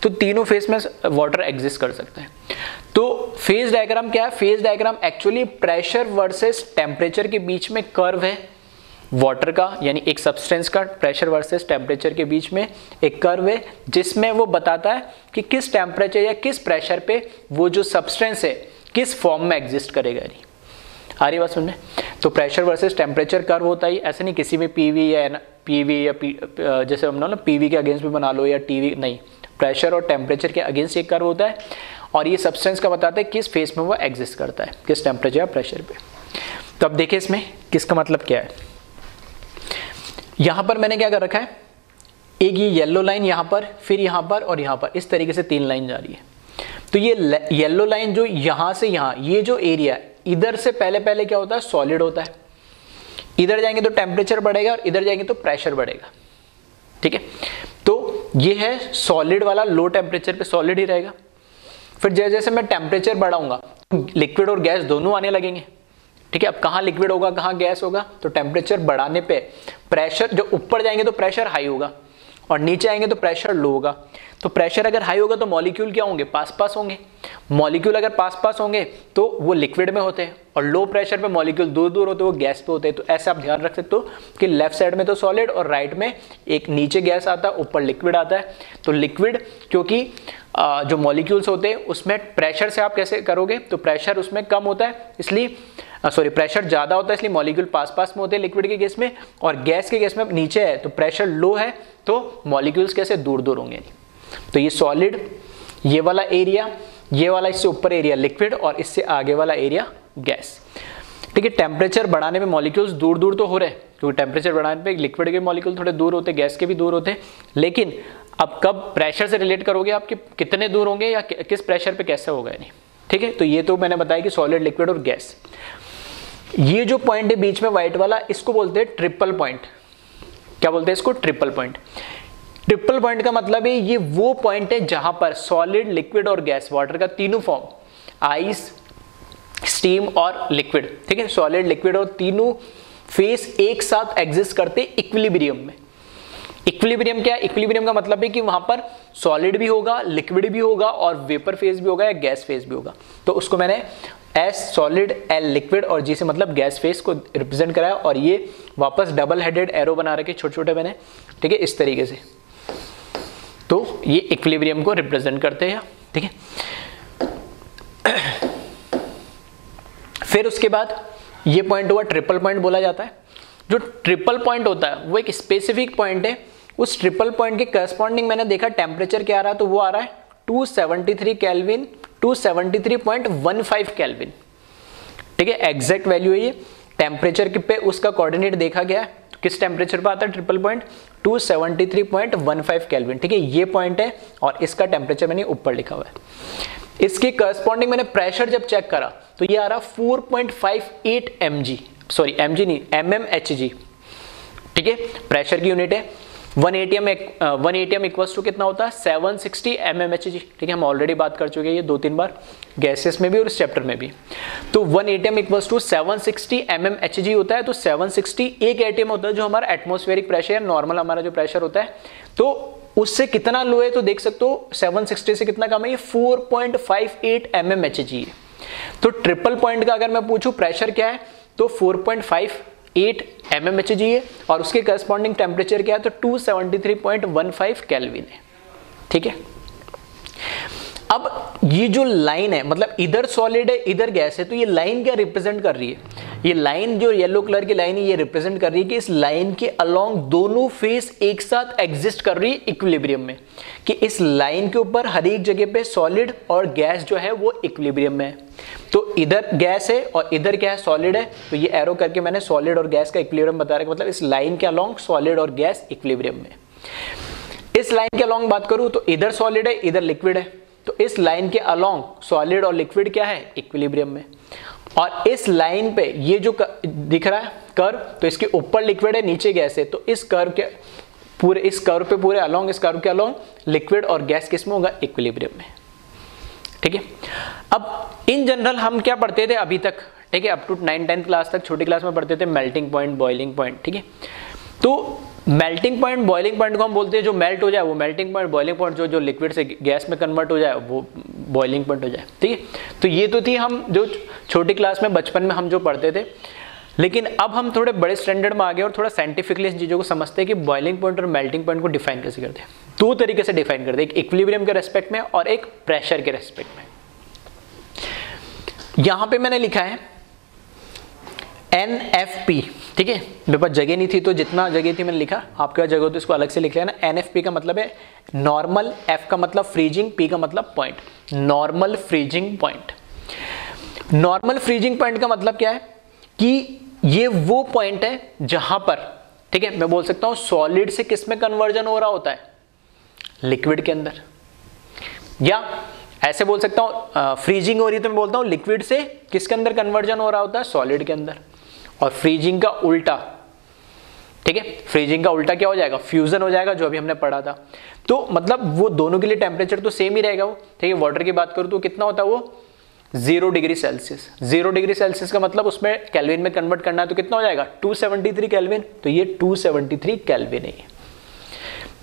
तो तीनों फेज में वाटर एग्जिस्ट कर सकता है। तो फेज डायग्राम क्या है, phase diagram actually pressure versus temperature के बीच में कर्व है वाटर का, यानी एक सब्सटेंस का प्रेशर वर्सेस टेम्परेचर के बीच में एक कर्व है, जिसमें वो बताता है कि किस टेम्परेचर या किस प्रेशर पे वो जो सब्सटेंस है किस फॉर्म में एग्जिस्ट करेगा। आ रही बात समझ में? तो प्रेशर वर्सेस टेम्परेचर कर्व होता है, ऐसे नहीं किसी में पीवी या जैसे हम ना पीवी के अगेंस्ट भी बना लो या टीवी, नहीं, प्रेशर और टेम्परेचर के अगेंस्ट एक कर्व होता है और ये सब्सटेंस का बताता है किस फेज में वो एग्जिस्ट करता है, किस टेम्परेचर या प्रेशर पे। तो अब देखिए इसमें किसका मतलब क्या है। यहां पर मैंने क्या कर रखा है, एक ये येलो लाइन यहां पर, फिर यहां पर और यहां पर, इस तरीके से 3 लाइन जा रही है। तो ये येलो लाइन जो यहां से यहां, ये जो एरिया इधर से पहले पहले क्या होता है, सॉलिड होता है। इधर जाएंगे तो टेम्परेचर बढ़ेगा और इधर जाएंगे तो प्रेशर बढ़ेगा, ठीक है। तो ये है सॉलिड वाला, लो टेम्परेचर पे सॉलिड ही रहेगा। फिर जैसे जैसे मैं टेम्परेचर बढ़ाऊंगा लिक्विड और गैस दोनों आने लगेंगे, ठीक है। अब कहाँ लिक्विड होगा कहाँ गैस होगा, तो टेम्परेचर बढ़ाने पे प्रेशर, जो ऊपर जाएंगे तो प्रेशर हाई होगा और नीचे आएंगे तो प्रेशर लो होगा। तो प्रेशर अगर हाई होगा तो मॉलिक्यूल क्या होंगे, पास पास होंगे। मॉलिक्यूल अगर पास पास होंगे तो वो लिक्विड में होते हैं और लो प्रेशर पे मॉलिक्यूल दूर दूर होते हैं, वो गैस पे होते हैं। तो ऐसे आप ध्यान रख सकते हो कि लेफ्ट साइड में तो सॉलिड और राइट में एक नीचे गैस आता है, ऊपर लिक्विड आता है। तो लिक्विड, क्योंकि जो मॉलिक्यूल्स होते हैं उसमें प्रेशर से आप कैसे करोगे, तो प्रेशर उसमें कम होता है, इसलिए प्रेशर ज्यादा होता है, इसलिए मॉलिक्यूल पास पास में होते हैं लिक्विड के केस में, और गैस के केस में नीचे है तो प्रेशर लो है तो मॉलिक्यूल्स कैसे दूर दूर होंगे। तो ये सॉलिड, ये वाला एरिया, ये वाला इससे ऊपर एरिया लिक्विड और इससे आगे वाला एरिया गैस, ठीक है। टेम्परेचर बढ़ाने में मॉलिक्यूल्स दूर दूर तो हो रहे हैं, क्योंकि टेम्परेचर बढ़ाने पे लिक्विड के मॉलिक्यूल थोड़े दूर होते हैं, गैस के भी दूर होते हैं। लेकिन अब कब प्रेशर से रिलेट करोगे आप कि कितने दूर होंगे या किस प्रेशर पे कैसे होगा, नहीं, ठीक है। तो ये तो मैंने बताया कि सॉलिड, लिक्विड और गैस। ये जो पॉइंट है बीच में व्हाइट वाला, इसको बोलते हैं ट्रिपल पॉइंट। क्या बोलते हैं इसको, ट्रिपल पॉइंट। ट्रिपल पॉइंट का मतलब है ये वो पॉइंट है जहां पर सॉलिड, लिक्विड और गैस, वाटर का तीनों फॉर्म, आइस, स्टीम और लिक्विड, ठीक है, सॉलिड, लिक्विड और तीनों फेस एक साथ एग्जिस्ट करते इक्विलिब्रियम में। इक्विलिब्रियम क्या है, इक्विलिब्रियम का मतलब है कि वहां पर सॉलिड भी होगा, लिक्विड भी होगा और वेपर फेज भी होगा या गैस फेज भी होगा। तो उसको मैंने एस सॉलिड, एल लिक्विड और जी से मतलब गैस फेज को रिप्रेजेंट कराया, और ये वापस डबल हेडेड एरो बना रखे छोटे छोटे मैंने, ठीक है, इस तरीके से। तो ये इक्विलिब्रियम को रिप्रेजेंट करते हैं, ठीक है। फिर उसके बाद ये पॉइंट हुआ ट्रिपल पॉइंट बोला जाता है। जो ट्रिपल पॉइंट होता है वो एक स्पेसिफिक पॉइंट है, उस ट्रिपल पॉइंट के करस्पॉन्डिंग मैंने देखा टेम्परेचर क्या आ रहा है, तो वो आ रहा है 273 केल्विन, 273.15 केल्विन, ठीक है, एग्जैक्ट वैल्यू है ये। टेम्परेचर पे उसका कोऑर्डिनेट देखा गया है, तो किस टेम्परेचर पे आता है ट्रिपल पॉइंट, 273.15 केल्विन, ठीक है, ये पॉइंट है और इसका टेम्परेचर मैंने ऊपर लिखा हुआ है। इसके करस्पॉन्डिंग मैंने प्रेशर जब चेक करा तो ये आ रहा 4.58 mg, सॉरी mg नहीं, mmHg, ठीक है, प्रेशर की यूनिट है। 1 atm इक्वल्स टू कितना होता है, 760 mmHg, ठीक है, हम ऑलरेडी बात कर चुके हैं ये 2-3 बार, गैसेस में भी और इस चैप्टर में भी। तो 1 atm इक्वल्स टू 760 mmHg होता है। तो 760 एक एटीएम होता है जो हमारा एटमॉस्फेरिक प्रेशर है, नॉर्मल हमारा जो प्रेशर होता है, तो उससे कितना लो है, तो देख सकते हो 760 से कितना कम है, ये 4.58 mmHg है। तो ट्रिपल पॉइंट का अगर मैं पूछूं प्रेशर क्या है, तो 4.58 mmHg है और उसके करस्पॉन्डिंग टेम्परेचर क्या है, तो 273.15 केल्विन है, ठीक है। अब ये जो लाइन है, मतलब इधर सॉलिड है इधर गैस है, तो ये लाइन क्या रिप्रेजेंट कर रही है, ये लाइन जो येलो कलर की लाइन है ये रिप्रेजेंट कर रही है कि इस लाइन के अलोंग दोनों फेस एक साथ एग्जिस्ट कर रही है इक्विलिब्रियम में, कि इस लाइन के ऊपर हर एक जगह पे सॉलिड और गैस जो है वो इक्विलिब्रियम में है। तो इधर गैस है और इधर क्या है, सॉलिड है, तो ये एरो करके मैंने सॉलिड और गैस का इक्विलिब्रियम बता रखा, मतलब इस लाइन के अलोंग सॉलिड और गैस इक्विलिब्रियम में। इस लाइन के अलोंग बात करूं तो इधर सॉलिड है इधर लिक्विड है, तो इस लाइन के अलोंग सॉलिड और लिक्विड क्या है, इक्विलिब्रियम में। और इस लाइन पे ये जो दिख रहा है कर्व, तो इसके ऊपर लिक्विड है नीचे गैस है, तो इस कर्व के पूरे, इस कर्व पे पूरे अलोंग, इस कर्व के अलोंग लिक्विड और गैस किस में होगा, इक्विलिब्रियम में, ठीक है। अब इन जनरल हम क्या पढ़ते थे अभी तक, ठीक है, अप टू 9-10 क्लास तक छोटी क्लास में पढ़ते थे मेल्टिंग पॉइंट, बॉइलिंग पॉइंट, ठीक है। तो मेल्टिंग पॉइंट, बॉइलिंग पॉइंट को हम बोलते हैं जो मेल्ट हो जाए वो मेल्टिंग पॉइंट, बॉइलिंग पॉइंट जो लिक्विड से गैस में कन्वर्ट हो जाए वो बॉइलिंग पॉइंट हो जाए, ठीक है। तो ये तो थी हम जो छोटी क्लास में बचपन में हम जो पढ़ते थे, लेकिन अब हम थोड़े बड़े स्टैंडर्ड में आ गए और थोड़ा साइंटिफिकली इन चीज़ों को समझते हैं कि बॉइलिंग पॉइंट और मेल्टिंग पॉइंट को डिफाइन कैसे करते हैं। 2 तरीके से डिफाइन करते हैं, एक इक्विलिब्रियम के रेस्पेक्ट में और एक प्रेशर के रेस्पेक्ट में। यहां पे मैंने लिखा है NFP, ठीक है, मेरे पास जगह नहीं थी तो जितना जगह थी मैंने लिखा, आपके पास जगह हो तो इसको अलग से लिख लेना। NFP का मतलब है नॉर्मल, F का मतलब फ्रीजिंग, P का मतलब point, normal freezing point. Normal freezing point का मतलब क्या है कि ये वो पॉइंट है जहां पर, ठीक है, मैं बोल सकता हूं सॉलिड से किस में कन्वर्जन हो रहा होता है, लिक्विड के अंदर, या ऐसे बोल सकता हूं फ्रीजिंग हो रही है तो मैं बोलता हूं लिक्विड से किसके अंदर कन्वर्जन हो रहा होता है, सॉलिड के अंदर। और फ्रीजिंग का उल्टा, ठीक है, फ्रीजिंग का उल्टा क्या हो जाएगा, फ्यूजन हो जाएगा, जो अभी हमने पढ़ा था। तो मतलब वो दोनों के लिए टेम्परेचर तो सेम ही रहेगा वो, ठीक है। वाटर की बात करूं तो कितना होता है वो 0 डिग्री सेल्सियस। 0 डिग्री सेल्सियस का मतलब उसमें केल्विन में कन्वर्ट करना है तो कितना हो जाएगा 273 केल्विन, तो ये 273 केल्विन है।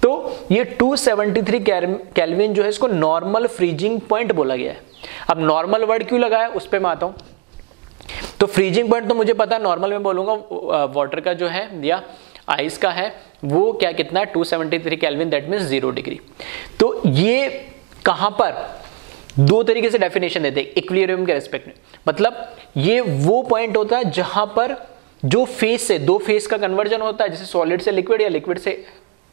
तो ये 273 केल्विन जो है इसको नॉर्मल फ्रीजिंग पॉइंट बोला गया है। अब नॉर्मल वर्ड क्यों लगा है उस पर मैं आता हूं। तो फ्रीजिंग पॉइंट तो मुझे पता है, नॉर्मल में बोलूंगा वाटर का जो है या आइस का है वो क्या कितना है 273 केल्विन, दैट मींस 0 डिग्री। तो ये कहां पर दो तरीके से डेफिनेशन देते हैं इक्विलिब्रियम के रेस्पेक्ट में, मतलब ये वो पॉइंट होता है जहां पर जो फेस से, दो फेस का कन्वर्जन होता है, जैसे सॉलिड से लिक्विड या लिक्विड से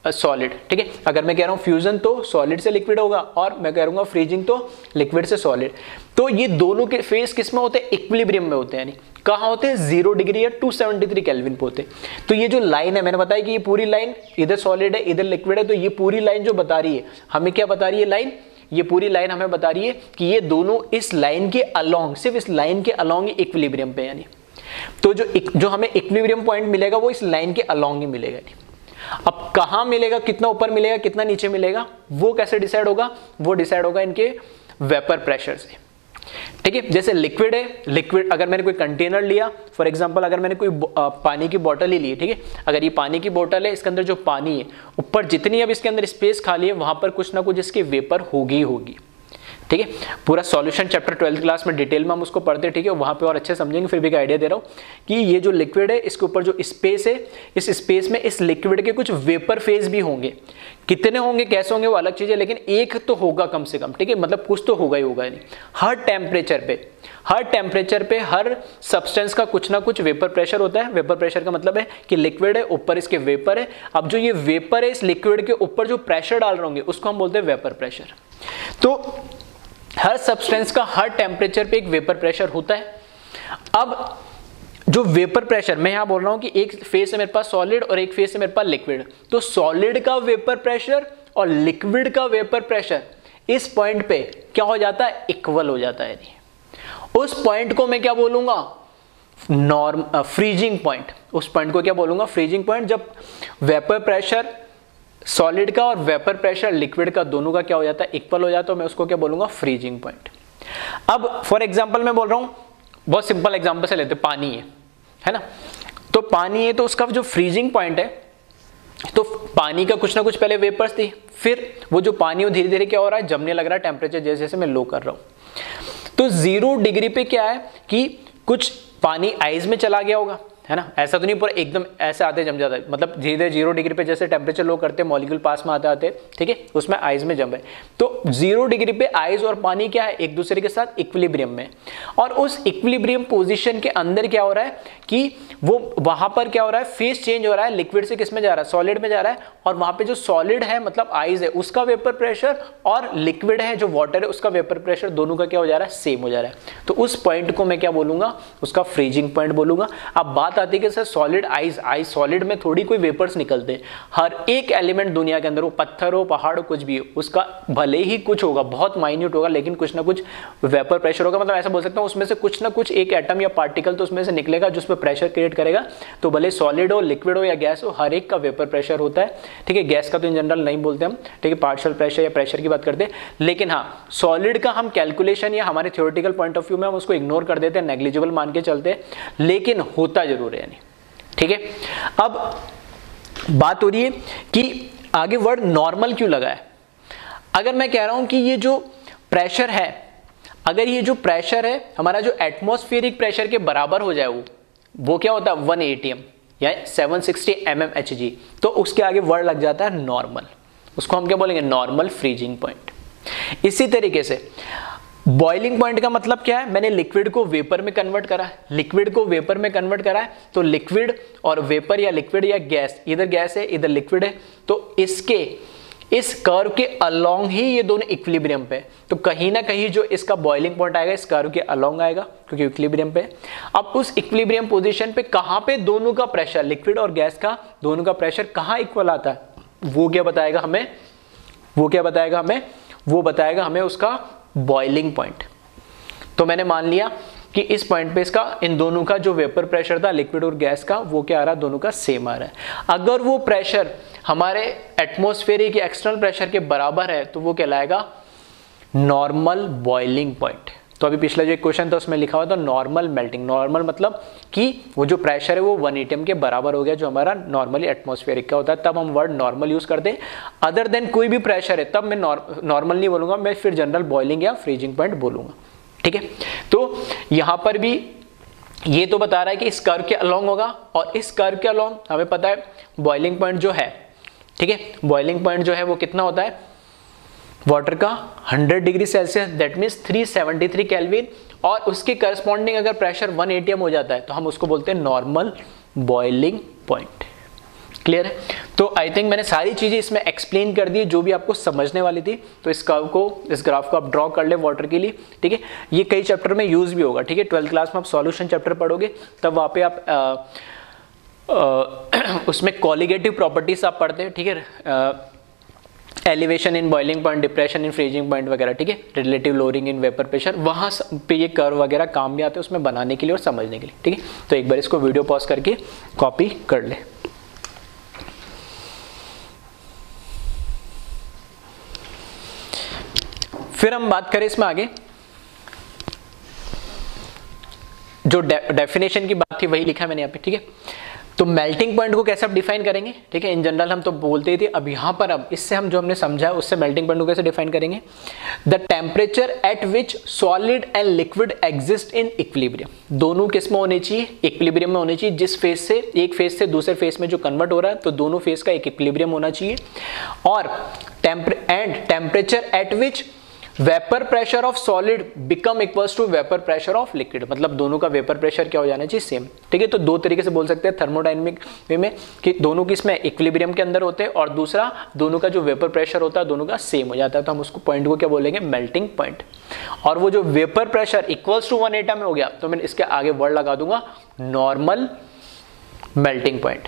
सॉलिड, ठीक है। अगर मैं कह रहा हूं फ्यूजन तो सॉलिड से लिक्विड होगा, और मैं कह रहा हूं फ्रीजिंग तो लिक्विड से सॉलिड। तो ये दोनों के फेस किस में होते हैं, इक्विलिब्रियम में होते हैं, यानी कहां होते हैं 0 डिग्री या 273 केल्विन पे होते हैं। तो ये जो लाइन है मैंने बताया कि ये पूरी लाइन इधर सॉलिड है इधर लिक्विड है, तो ये पूरी लाइन जो बता रही है हमें क्या बता रही है लाइन, ये पूरी लाइन हमें बता रही है कि ये दोनों इस लाइन के अलोंग, सिर्फ इस लाइन के अलोंग ही इक्विलिब्रियम पे, यानी तो जो हमें इक्विलिब्रियम पॉइंट मिलेगा वो इस लाइन के अलोंग ही मिलेगा। अब कहां मिलेगा, कितना ऊपर मिलेगा कितना नीचे मिलेगा, वो कैसे डिसाइड होगा, वो डिसाइड होगा इनके वेपर प्रेशर से, ठीक है। जैसे लिक्विड है, लिक्विड अगर मैंने कोई कंटेनर लिया, फॉर एग्जांपल अगर मैंने कोई पानी की बोतल ही ली, ठीक है, अगर ये पानी की बोतल है, इसके अंदर जो पानी है ऊपर जितनी अब इसके अंदर स्पेस खाली है वहां पर कुछ ना कुछ इसकी वेपर होगी, ठीक है। पूरा सॉल्यूशन चैप्टर 12th क्लास में डिटेल में हम उसको पढ़ते हैं, ठीक है, वहां पे और अच्छे समझेंगे। फिर भी एक आइडिया दे रहा हूं कि ये जो लिक्विड है इसके ऊपर जो स्पेस है, इस स्पेस में इस लिक्विड के कुछ वेपर फेज भी होंगे, कितने होंगे कैसे होंगे वो अलग चीज है, लेकिन एक तो होगा कम से कम, ठीक है, मतलब कुछ तो होगा ही होगा। नहीं हर टेम्परेचर पे हर सब्सटेंस का कुछ ना कुछ वेपर प्रेशर होता है। वेपर प्रेशर का मतलब है कि लिक्विड है ऊपर इसके वेपर है, अब जो ये वेपर है इस लिक्विड के ऊपर जो प्रेशर डाल रहे होंगे उसको हम बोलते हैं वेपर प्रेशर। तो हर सब्सटेंस का हर टेम्परेचर पे एक वेपर प्रेशर होता है। अब जो वेपर प्रेशर मैं यहां बोल रहा हूं कि एक फेस है मेरे पास सॉलिड और एक फेस है मेरे पास लिक्विड, तो सॉलिड का वेपर प्रेशर और लिक्विड का वेपर प्रेशर इस पॉइंट पे क्या हो जाता है, इक्वल हो जाता है। उस पॉइंट को मैं क्या बोलूंगा, फ्रीजिंग पॉइंट। उस पॉइंट को क्या बोलूंगा, फ्रीजिंग पॉइंट। जब वेपर प्रेशर सॉलिड का और वेपर प्रेशर लिक्विड का दोनों का क्या हो जाता है, इक्वल हो जाता है, तो मैं उसको क्या बोलूंगा, फ्रीजिंग पॉइंट। अब फॉर एग्जांपल मैं बोल रहा हूं, बहुत सिंपल एग्जांपल से लेते, पानी है ना, तो पानी है तो उसका जो फ्रीजिंग पॉइंट है, तो पानी का कुछ ना कुछ पहले वेपर्स थी, फिर वो जो पानी वो धीरे धीरे क्या हो रहा है, जमने लग रहा है, टेम्परेचर जैसे जैसे मैं लो कर रहा हूं। तो 0 डिग्री पे क्या है कि कुछ पानी आइस में चला गया होगा, है ना, ऐसा तो नहीं पूरा एकदम ऐसे आते जम जाता है, मतलब धीरे धीरे 0 डिग्री पे जैसे टेम्परेचर लो करते हैं मॉलिक्यूल पास में आते आते, ठीक है, उसमें आइस में जम है। तो 0 डिग्री पे आइस और पानी क्या है, एक दूसरे के साथ इक्विलिब्रियम में, और उस इक्विलिब्रियम पोजीशन के अंदर क्या हो रहा है कि वो वहां पर क्या हो रहा है, फेस चेंज हो रहा है, लिक्विड से किस में जा रहा है, सॉलिड में जा रहा है, और वहां पे जो सॉलिड है मतलब आइस है उसका वेपर प्रेशर और लिक्विड है जो वाटर है उसका वेपर प्रेशर दोनों का क्या हो जा रहा है, सेम हो जा रहा है। तो उस पॉइंट को मैं क्या बोलूंगा, उसका फ्रीजिंग पॉइंट बोलूंगा। अब बात आती है कि सर सॉलिड आइस सॉलिड में थोड़ी कोई वेपर्स निकलते हैं, हर एक एलिमेंट दुनिया के अंदर, वो पत्थर हो पहाड़ हो कुछ भी हो, उसका भले ही कुछ होगा बहुत माइन्यूट होगा लेकिन कुछ ना कुछ वेपर प्रेशर होगा, मतलब ऐसा बोल सकता हूं उसमें से कुछ ना कुछ एक एटम या पार्टिकल तो उसमें से निकलेगा जो उसमें प्रेशर क्रिएट करेगा। तो भले सॉलिड हो लिक्विड हो या गैस हो, हर एक का वेपर प्रेशर होता है, ठीक है। गैस का तो इन जनरल नहीं बोलते हम, ठीक है, पार्शियल प्रेशर या प्रेशर की बात करते हैं, लेकिन हाँ सॉलिड का हम कैलकुलेशन या हमारे थ्योरेटिकल पॉइंट ऑफ व्यू में हम उसको इग्नोर कर देते हैं, नेग्लिजिबल मान के चलते हैं, लेकिन होता जरूर है, यानी ठीक है। अब बात हो रही है कि आगे वर्ड नॉर्मल क्यों लगा है। अगर मैं कह रहा हूं कि ये जो प्रेशर है, अगर ये जो प्रेशर है हमारा जो एटमॉस्फेरिक प्रेशर के बराबर हो जाए, वो क्या होता है 1 atm या 760 mmHg, तो उसके आगे वर्ड लग जाता है नॉर्मल, उसको हम क्या बोलेंगे, नॉर्मल फ्रीजिंग पॉइंट। इसी तरीके से बॉइलिंग पॉइंट का मतलब क्या है, मैंने लिक्विड को वेपर में कन्वर्ट करा है, लिक्विड को वेपर में कन्वर्ट करा है, तो लिक्विड और वेपर या लिक्विड या गैस, इधर गैस है इधर लिक्विड है, तो इसके इस कर्व के अलोंग ही ये दोनों इक्विलिब्रियम पे, तो कहीं ना कहीं जो इसका बॉइलिंग पॉइंट आएगा इस कर्व के अलोंग आएगा क्योंकि इक्विलिब्रियम पे। अब उस इक्विलिब्रियम पोजीशन पे कहां पे दोनों का प्रेशर, लिक्विड और गैस का दोनों का प्रेशर कहां इक्वल आता है, वो क्या बताएगा हमें, वो क्या बताएगा हमें, वो बताएगा हमें उसका बॉइलिंग पॉइंट। तो मैंने मान लिया कि इस पॉइंट पे इसका इन दोनों का जो वेपर प्रेशर था लिक्विड और गैस का वो क्या आ रहा है, दोनों का सेम आ रहा है। अगर वो प्रेशर हमारे एटमॉस्फेरिक या एक्सटर्नल प्रेशर के बराबर है तो वो कहलाएगा नॉर्मल बॉइलिंग पॉइंट। तो अभी पिछला जो एक क्वेश्चन था उसमें लिखा हुआ था नॉर्मल मेल्टिंग, नॉर्मल मतलब कि वो जो प्रेशर है वो 1 atm के बराबर हो गया जो हमारा नॉर्मली एटमॉस्फेरिक का होता है, तब हम वर्ड नॉर्मल यूज करते हैं। अदर देन कोई भी प्रेशर है तब मैं नॉर्मल नहीं बोलूंगा, मैं फिर जनरल बॉइलिंग या फ्रीजिंग पॉइंट बोलूंगा। ठीक है, तो यहां पर भी ये तो बता रहा है कि इस कर्व के अलोंग होगा, और इस कर्व के अलोंग हमें पता है बॉइलिंग पॉइंट जो है, ठीक है, बॉइलिंग पॉइंट जो है वो कितना होता है वाटर का 100 degree Celsius, that means 373 kelvin, और उसके करस्पॉन्डिंग अगर प्रेशर 1 atm हो जाता है तो हम उसको बोलते हैं नॉर्मल बॉइलिंग पॉइंट। क्लियर है? तो आई थिंक मैंने सारी चीजें इसमें एक्सप्लेन कर दी जो भी आपको समझने वाली थी। तो इस कर्व को, इस ग्राफ को आप ड्रॉ कर ले वाटर के लिए। ठीक है, ये कई चैप्टर में यूज भी होगा। ठीक है, 12th क्लास में आप सॉल्यूशन चैप्टर पढ़ोगे तब वहां पे आप उसमें कॉलिगेटिव प्रॉपर्टीज आप पढ़ते हैं। ठीक है, elevation in boiling point, depression in freezing point वगैरह। ठीक है, relative lowering in vapour pressure, वहां पे ये कर्व वगैरह काम भी आते हैं उसमें बनाने के लिए और समझने के लिए। ठीक है, तो एक बार इसको वीडियो पॉज करके कॉपी कर ले। फिर हम बात करें इसमें आगे, जो डेफिनेशन की बात थी वही लिखा है मैंने यहाँ पे। ठीक है, तो मेल्टिंग पॉइंट को कैसे आप डिफाइन करेंगे? ठीक है, इन जनरल हम तो बोलते ही थे, अब यहाँ पर अब इससे हम जो हमने समझा है उससे मेल्टिंग पॉइंट को कैसे डिफाइन करेंगे? The temperature at which solid and liquid exist in equilibrium. दोनों किस में होने चाहिए? इक्विलिब्रियम में होने चाहिए। जिस फेज से, एक फेज से दूसरे फेज में जो कन्वर्ट हो रहा है, तो दोनों फेज का एक इक्विलिब्रियम होना चाहिए। और temperature at which vapour pressure of solid become equals to vapour pressure of liquid, मतलब दोनों का वेपर प्रेशर क्या हो जाना चाहिए? सेम। ठीक है, तो दो तरीके से बोल सकते हैं थर्मोडायनेमिक वे में कि दोनों किसमें इक्विलिब्रियम के अंदर होते हैं, और दूसरा दोनों का जो वेपर प्रेशर होता है दोनों का सेम हो जाता है, तो हम उसको पॉइंट को क्या बोलेंगे? Melting point. और वो जो vapour pressure equals to 1 atm में हो गया तो मैं इसके आगे वर्ड लगा दूंगा नॉर्मल मेल्टिंग पॉइंट।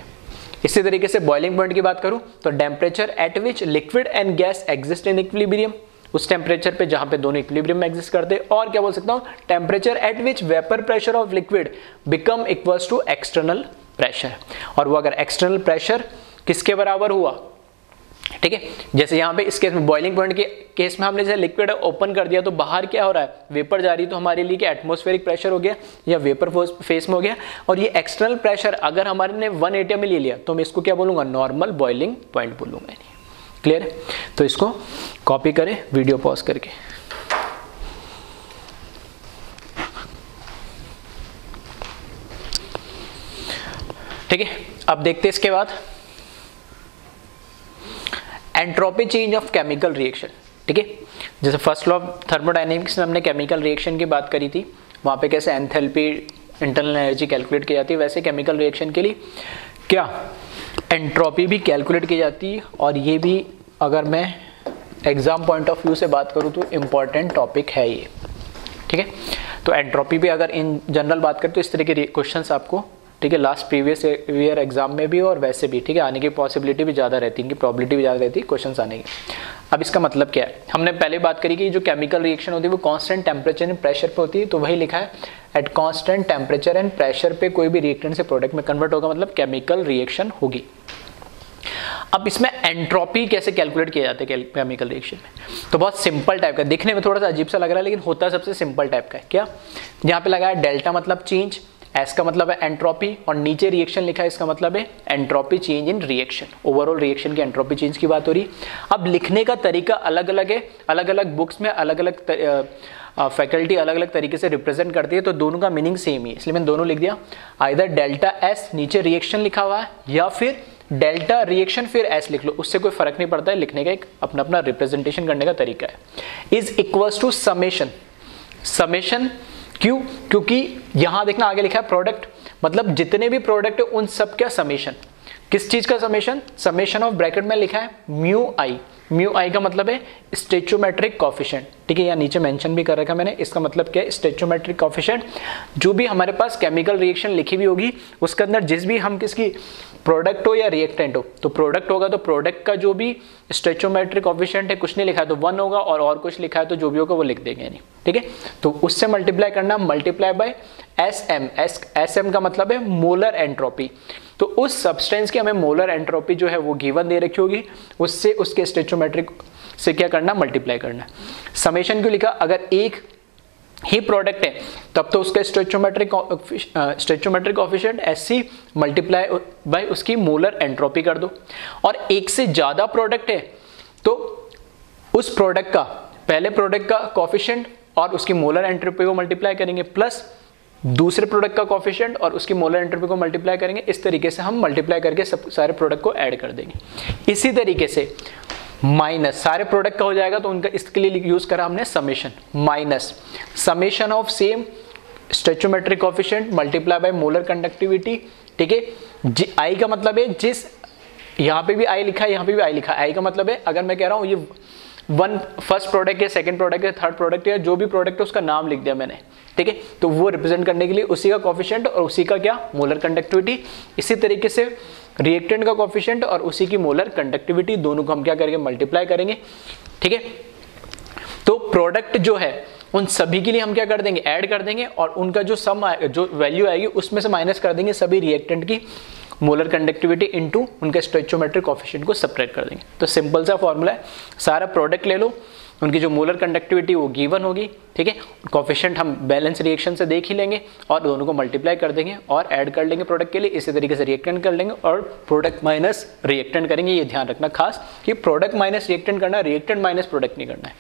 इसी तरीके से बॉइलिंग पॉइंट की बात करूं तो temperature at which liquid and gas exist in equilibrium, उस टेम्परेचर पे जहां पे दोनों इक्विलिब्रियम में एग्जिस्ट करते हैं। और क्या बोल सकता हूं? Temperature at which vapour pressure of liquid become equals to external pressure, और वो अगर एक्सटर्नल प्रेशर किसके बराबर हुआ? ठीक है, जैसे यहाँ पे इस केस में बॉइलिंग पॉइंट के केस में हमने जैसे लिक्विड ओपन कर दिया तो बाहर क्या हो रहा है? वेपर जा रही है, तो हमारे लिए क्या एटमॉस्फेरिक प्रेशर हो गया या वेपर फेस में हो गया। और ये एक्सटर्नल प्रेशर अगर हमारे ने 1 atm में ले लिया तो मैं इसको क्या बोलूंगा? नॉर्मल बॉइलिंग पॉइंट बोलूंगा। क्लियर है? तो इसको कॉपी करें वीडियो पॉज करके। ठीक है, अब देखते हैं इसके बाद entropy change of chemical reaction. ठीक है, जैसे फर्स्ट लॉ ऑफ थर्मोडायनेमिक्स में हमने केमिकल रिएक्शन की बात करी थी, वहां पे कैसे एंथैल्पी, इंटरनल एनर्जी कैलकुलेट की जाती है, वैसे केमिकल रिएक्शन के लिए क्या एंट्रोपी भी कैलकुलेट की जाती है। और ये भी अगर मैं एग्जाम पॉइंट ऑफ व्यू से बात करूं तो इम्पॉर्टेंट टॉपिक है ये। ठीक है, तो एंट्रोपी भी अगर इन जनरल बात करें तो इस तरह के क्वेश्चंस आपको, ठीक है, लास्ट प्रीवियस ईयर एग्जाम में भी और वैसे भी, ठीक है, आने की पॉसिबिलिटी भी ज़्यादा रहती है, इनकी प्रोबेबिलिटी भी ज़्यादा रहती है क्वेश्चंस आने की। अब इसका मतलब क्या है? हमने पहले बात करी कि जो केमिकल रिएक्शन होती है वो कांस्टेंट टेम्परेचर एंड प्रेशर पे होती है, तो वही लिखा है eight constant temperature and pressure पे कोई भी रिएक्टेंट से प्रोडक्ट में कन्वर्ट होगा, मतलब केमिकल रिएक्शन होगी। अब इसमें एंट्रोपी कैसे कैलकुलेट किया जाता है केमिकल रिएक्शन में? तो बहुत सिंपल टाइप का, दिखने में थोड़ा सा अजीब सा लग रहा है लेकिन होता सबसे सिंपल टाइप का है। क्या? यहाँ पे लगा है डेल्टा मतलब चेंज, एस का मतलब है एंट्रोपी, और नीचे रिएक्शन लिखा है, इसका मतलब है entropy change in reaction. Overall reaction की एंट्रोपी चेंज की बात हो रही। अब लिखने का तरीका अलग अलग है, अलग अलग बुक्स में अलग अलग फैकल्टी अलग अलग तरीके से रिप्रेजेंट करती है, तो दोनों का मीनिंग सेम ही है, इसलिए मैंने दोनों लिख दिया। आइदर डेल्टा एस नीचे रिएक्शन लिखा हुआ है, या फिर डेल्टा रिएक्शन फिर एस लिख लो, उससे कोई फर्क नहीं पड़ता है, लिखने का एक अपना अपना रिप्रेजेंटेशन करने का तरीका है। Is equals to summation, summation क्यों? क्योंकि यहां देखना आगे लिखा है प्रोडक्ट, मतलब जितने भी प्रोडक्ट है उन सब का समेशन। किस चीज का समेशन? समेशन ऑफ ब्रैकेट में लिखा है म्यू आई। म्यू आई का मतलब है स्टोइचोमेट्रिक कोएफिशिएंट, ठीक है, यहाँ नीचे मेंशन भी कर रखा मैंने। इसका मतलब क्या है? स्टोइचोमेट्रिक कोएफिशिएंट। जो भी हमारे पास केमिकल रिएक्शन लिखी हुई होगी उसके अंदर जिस भी हम किसकी प्रोडक्ट हो या रिएक्टेंट हो, तो प्रोडक्ट होगा तो प्रोडक्ट का जो भी स्टोइचोमेट्रिक कोएफिशिएंट है, कुछ नहीं लिखा है तो 1 होगा, और कुछ लिखा है तो जो भी होगा वो लिख देंगे नहीं, ठीक है। तो उससे मल्टीप्लाई करना, मल्टीप्लाई बाय एसएम। एसएम का मतलब है मोलर एंट्रोपी। तो उस सब्सटेंस की हमें मोलर एंट्रोपी जो है वो गिवन दे रखी होगी, उससे उसके स्टोइचोमेट्रिक से क्या करना? मल्टीप्लाई करना। समेशन क्यों लिखा? अगर एक ही प्रोडक्ट है तब तो उसका स्टोइचोमेट्रिक कोएफिशिएंट एससी मल्टीप्लाई बाय उसकी मोलर एंट्रोपी कर दो। और एक से ज्यादा प्रोडक्ट है तो उस प्रोडक्ट का, पहले प्रोडक्ट का कोएफिशिएंट और उसकी मोलर एंट्रोपी को मल्टीप्लाई करेंगे, प्लस दूसरे प्रोडक्ट का कोएफिशिएंट और उसकी मोलर एंट्रोपी को मल्टीप्लाई करेंगे। इस तरीके से हम मल्टीप्लाई करके सब सारे प्रोडक्ट को ऐड कर देंगे। इसी तरीके से माइनस सारे प्रोडक्ट का हो जाएगा तो उनका इसके लिए यूज करा हमने summation, minus summation of same stoichiometric coefficient multiply by molar conductivity, ठीक है। आई का मतलब है जिस, यहाँ पे भी आई लिखा है, यहाँ पे भी आई लिखा है। आई का मतलब है अगर मैं कह रहा हूँ ये फर्स्ट प्रोडक्ट है, सेकंड प्रोडक्ट है, थर्ड प्रोडक्ट है, जो भी प्रोडक्ट है उसका नाम लिख दिया मैंने, ठीक है। तो वो रिप्रेजेंट करने के लिए उसी का कोएफिशिएंट और उसी का क्या? Molar conductivity. इसी तरीके से रिएक्टेंट का कोएफिशिएंट और उसी की मोलर कंडक्टिविटी, दोनों को हम क्या करेंगे? मल्टीप्लाई करेंगे, ठीक है। तो प्रोडक्ट जो है उन सभी के लिए हम क्या कर देंगे? ऐड कर देंगे, और उनका जो सम जो वैल्यू आएगी उसमें से माइनस कर देंगे सभी रिएक्टेंट की मोलर कंडक्टिविटी इनटू उनके स्टोइचोमेट्रिक कोएफिशिएंट को सब्ट्रैक्ट कर देंगे। तो सिंपल सा फॉर्मूला है, सारा प्रोडक्ट ले लो, उनकी जो मोलर कंडक्टिविटी वो गिवन होगी, ठीक है। कोएफिशिएंट हम बैलेंस रिएक्शन से देख ही लेंगे और दोनों को मल्टीप्लाई कर देंगे और ऐड कर लेंगे प्रोडक्ट के लिए। इसी तरीके से रिएक्टेंट कर लेंगे और प्रोडक्ट माइनस रिएक्टेंट करेंगे। ये ध्यान रखना खास कि प्रोडक्ट माइनस रिएक्टेंट करना है, रिएक्टेंट माइनस प्रोडक्ट नहीं करना है,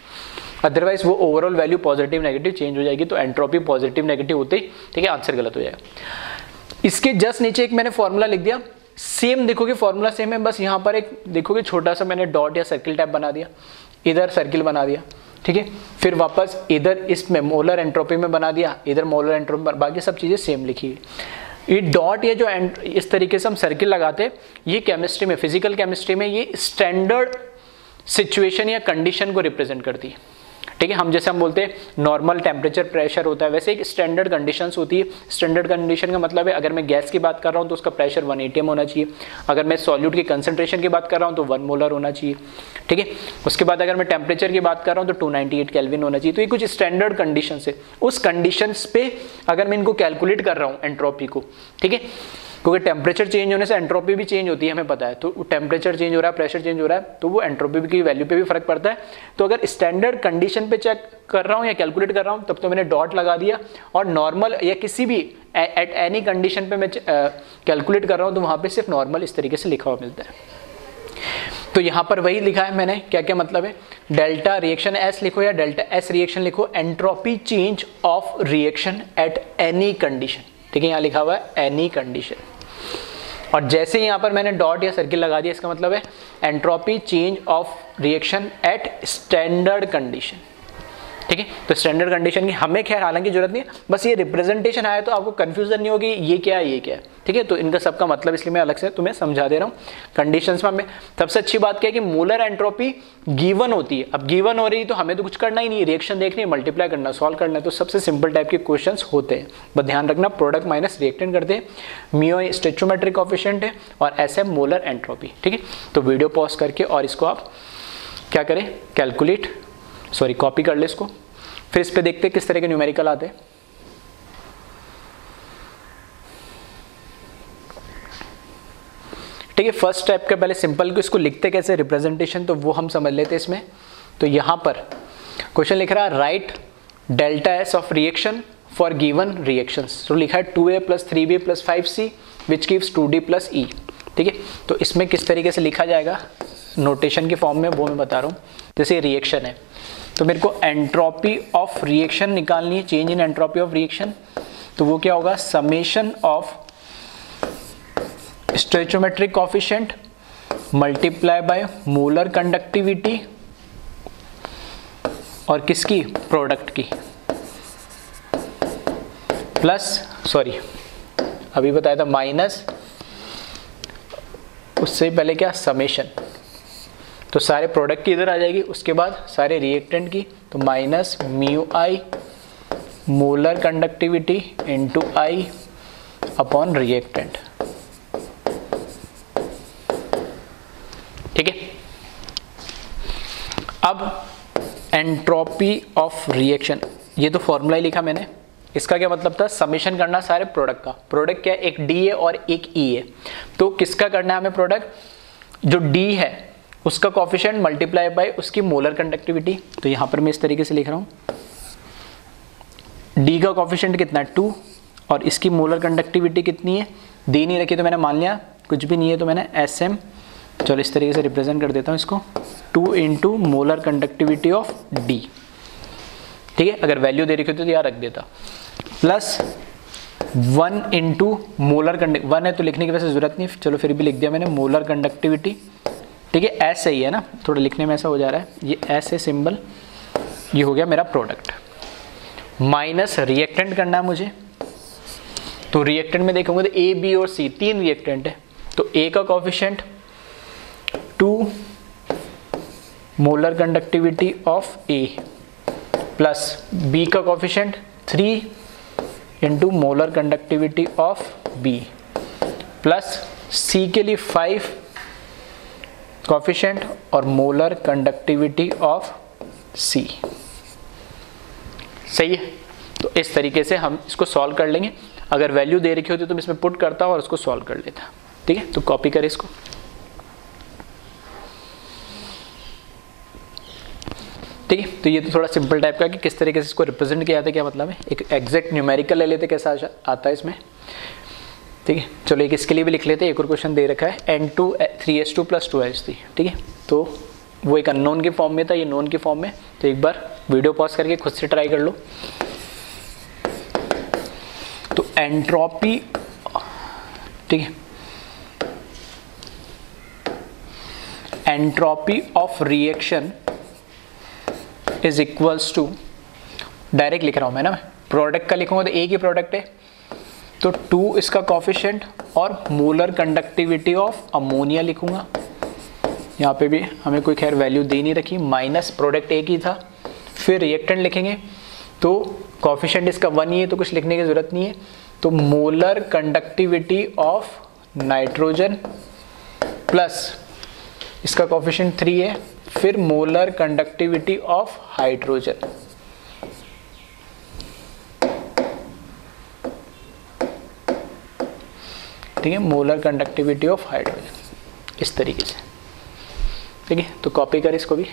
अदरवाइज वो overall value positive negative change हो जाएगी। तो एंट्रोपी पॉजिटिव नेगेटिव होते ही, ठीक है, आंसर गलत हो जाएगा। इसके जस्ट नीचे एक मैंने फॉर्मूला लिख दिया, सेम देखोगे फॉर्मूला सेम है, बस यहाँ पर एक देखोगे छोटा सा मैंने डॉट या सर्किल टाइप बना दिया, इधर सर्किल बना दिया, ठीक है। फिर वापस इधर इसमें मोलर एंट्रोपी में बना दिया, इधर मोलर एंट्रोपी, बाकी सब चीजें सेम लिखी है। ये डॉट, ये जो इस तरीके से हम सर्किल लगाते हैं, ये केमिस्ट्री में, फिजिकल केमिस्ट्री में ये स्टैंडर्ड सिचुएशन या कंडीशन को रिप्रेजेंट करती है, ठीक है। हम जैसे हम बोलते हैं नॉर्मल टेम्परेचर प्रेशर होता है, वैसे एक स्टैंडर्ड कंडीशंस होती है। स्टैंडर्ड कंडीशन का मतलब है अगर मैं गैस की बात कर रहा हूँ तो उसका प्रेशर 1 atm होना चाहिए, अगर मैं सॉल्यूट की कंसंट्रेशन की बात कर रहा हूँ तो 1 मोलर होना चाहिए, ठीक है। उसके बाद अगर मैं टेम्परेचर की बात कर रहा हूँ तो 298 केल्विन होना चाहिए। तो ये कुछ स्टैंडर्ड कंडीशन है, उस कंडीशंस पे अगर मैं इनको कैलकुलेट कर रहा हूँ एंट्रोपी को, ठीक है, क्योंकि टेम्परेचर चेंज होने से एंट्रोपी भी चेंज होती है, हमें पता है। तो टेम्परेचर चेंज हो रहा है, प्रेशर चेंज हो रहा है, तो वो एंट्रोपी की वैल्यू पे भी फर्क पड़ता है। तो अगर स्टैंडर्ड कंडीशन पे चेक कर रहा हूँ या कैलकुलेट कर रहा हूँ तब तो मैंने डॉट लगा दिया, और नॉर्मल या किसी भी एट एनी कंडीशन पे मैं कैलकुलेट कर रहा हूँ तो वहाँ पे सिर्फ नॉर्मल इस तरीके से लिखा हुआ मिलता है। तो यहाँ पर वही लिखा है मैंने, क्या क्या मतलब है, डेल्टा रिएक्शन एस लिखो या डेल्टा एस रिएक्शन लिखो, entropy change of reaction at any condition, ठीक है। यहाँ लिखा हुआ है एनी कंडीशन, और जैसे यहाँ पर मैंने डॉट या सर्किल लगा दिया, इसका मतलब है entropy change of reaction at standard condition, ठीक है। तो स्टैंडर्ड कंडीशन की हमें खैर हालांकि जरूरत नहीं है, बस ये रिप्रेजेंटेशन आया तो आपको कंफ्यूजन नहीं होगी ये क्या है ये क्या है, ठीक है। तो इनका सबका मतलब इसलिए मैं अलग से तुम्हें समझा दे रहा हूँ। कंडीशंस में हमें सबसे अच्छी बात क्या है कि मोलर एंट्रोपी गिवन होती है। अब गिवन हो रही तो हमें तो कुछ करना ही नहीं, रिएक्शन देखनी है, मल्टीप्लाई करना, सॉल्व करना है। तो सबसे सिंपल टाइप के क्वेश्चंस होते हैं, बस ध्यान रखना प्रोडक्ट माइनस रिएक्टेंट करते हैं, म्यू स्टोइचोमेट्रिक कोएफिशिएंट है और एसएम मोलर एंट्रोपी, ठीक है। तो वीडियो पॉज करके और इसको आप क्या करें, कैलकुलेट, सॉरी कॉपी कर ले इसको, फिर इस पे देखते हैं किस तरह के न्यूमेरिकल आते हैं। ठीक है, फर्स्ट स्टेप के पहले सिंपल को इसको लिखते कैसे रिप्रेजेंटेशन, तो वो हम समझ लेते हैं इसमें। तो यहां पर क्वेश्चन लिख रहा है right delta S of reaction for given reactions. तो लिखा है 2a + 3b + 5c which gives 2d + e, ठीक है। तो इसमें किस तरीके से लिखा जाएगा नोटेशन के फॉर्म में, वो मैं बता रहा हूँ। जैसे रिएक्शन है तो मेरे को एंट्रोपी ऑफ रिएक्शन निकालनी है, change in entropy of reaction. तो वो क्या होगा, summation of stoichiometric coefficient multiply by molar conductivity और किसकी, प्रोडक्ट की, प्लस सॉरी अभी बताया था माइनस, उससे पहले क्या समेशन, तो सारे प्रोडक्ट की इधर आ जाएगी, उसके बाद सारे रिएक्टेंट की, तो minus mu I molar conductivity into I upon reactant. ठीक है, अब एंट्रोपी ऑफ रिएक्शन, ये तो फॉर्मूला ही लिखा मैंने, इसका क्या मतलब था, समेशन करना सारे प्रोडक्ट का। प्रोडक्ट क्या है, एक डी है और एक ई है, तो किसका करना है हमें प्रोडक्ट, जो डी है उसका कोफिशिएंट मल्टीप्लाई बाय उसकी मोलर कंडक्टिविटी। तो यहां पर मैं इस तरीके से लिख रहा हूं, डी का कोफिशिएंट कितना है 2 और इसकी मोलर कंडक्टिविटी कितनी है, दी नहीं रखी तो मैंने मान लिया कुछ भी नहीं है, तो मैंने एस एम, चलो इस तरीके से रिप्रेजेंट कर देता हूं इसको, 2 into molar conductivity of D. ठीक है, अगर वैल्यू दे रखी होती तो यहाँ रख देता, प्लस 1 इंटू मोलर कंडक्ट, 1 है तो लिखने की वैसे जरूरत नहीं, चलो फिर भी लिख दिया मैंने, मोलर कंडक्टिविटी। ठीक है, एस सही है ना, थोड़ा लिखने में ऐसा हो जा रहा है, ये एस है सिंबल, ये हो गया मेरा प्रोडक्ट। माइनस रिएक्टेंट करना है मुझे, तो रिएक्टेंट में देखोगे तो ए बी और सी 3 रिएक्टेंट है, तो ए का coefficient 2 molar conductivity of A plus B का coefficient 3 into molar conductivity of B plus C के लिए 5 कोफिशिएंट और मोलर कंडक्टिविटी ऑफ सी। सही है, तो इस तरीके से हम इसको सॉल्व कर लेंगे। अगर वैल्यू दे रखी होती तो मैं इसमें पुट करता और उसको सॉल्व कर लेता। ठीक है, तो कॉपी करें इसको। ठीक है, तो ये तो थोड़ा सिंपल टाइप का कि किस तरीके से इसको रिप्रेजेंट किया जाता है, क्या मतलब है, एक एग्जैक्ट न्यूमेरिकल ले लेते कैसा आता है इसमें। ठीक है, चलो एक इसके लिए भी लिख लेते हैं, एक और क्वेश्चन दे रखा है N2 3s2 + 2s3। ठीक है, तो वो एक अननोन के फॉर्म में था, ये नोन के फॉर्म में, तो एक बार वीडियो पॉज करके खुद से ट्राई कर लो। तो एंट्रोपी, ठीक है, entropy of reaction is equals to, direct लिख रहा हूं मैं ना, प्रोडक्ट का लिखूंगा तो एक ही प्रोडक्ट है, तो 2 इसका कोफिशिएंट और मोलर कंडक्टिविटी ऑफ अमोनिया लिखूंगा। यहाँ पे भी हमें कोई खैर वैल्यू दे नहीं रखी, माइनस प्रोडक्ट एक ही था, फिर रिएक्टेंट लिखेंगे तो कोफिशिएंट इसका 1 ही है, तो कुछ लिखने की जरूरत नहीं है, तो molar conductivity of nitrogen plus इसका कोफिशिएंट 3 है, फिर मोलर कंडक्टिविटी ऑफ हाइड्रोजन। ठीक है, मोलर कंडक्टिविटी ऑफ हाइड्रोजन, इस तरीके से। ठीक है, तो कॉपी कर इसको भी।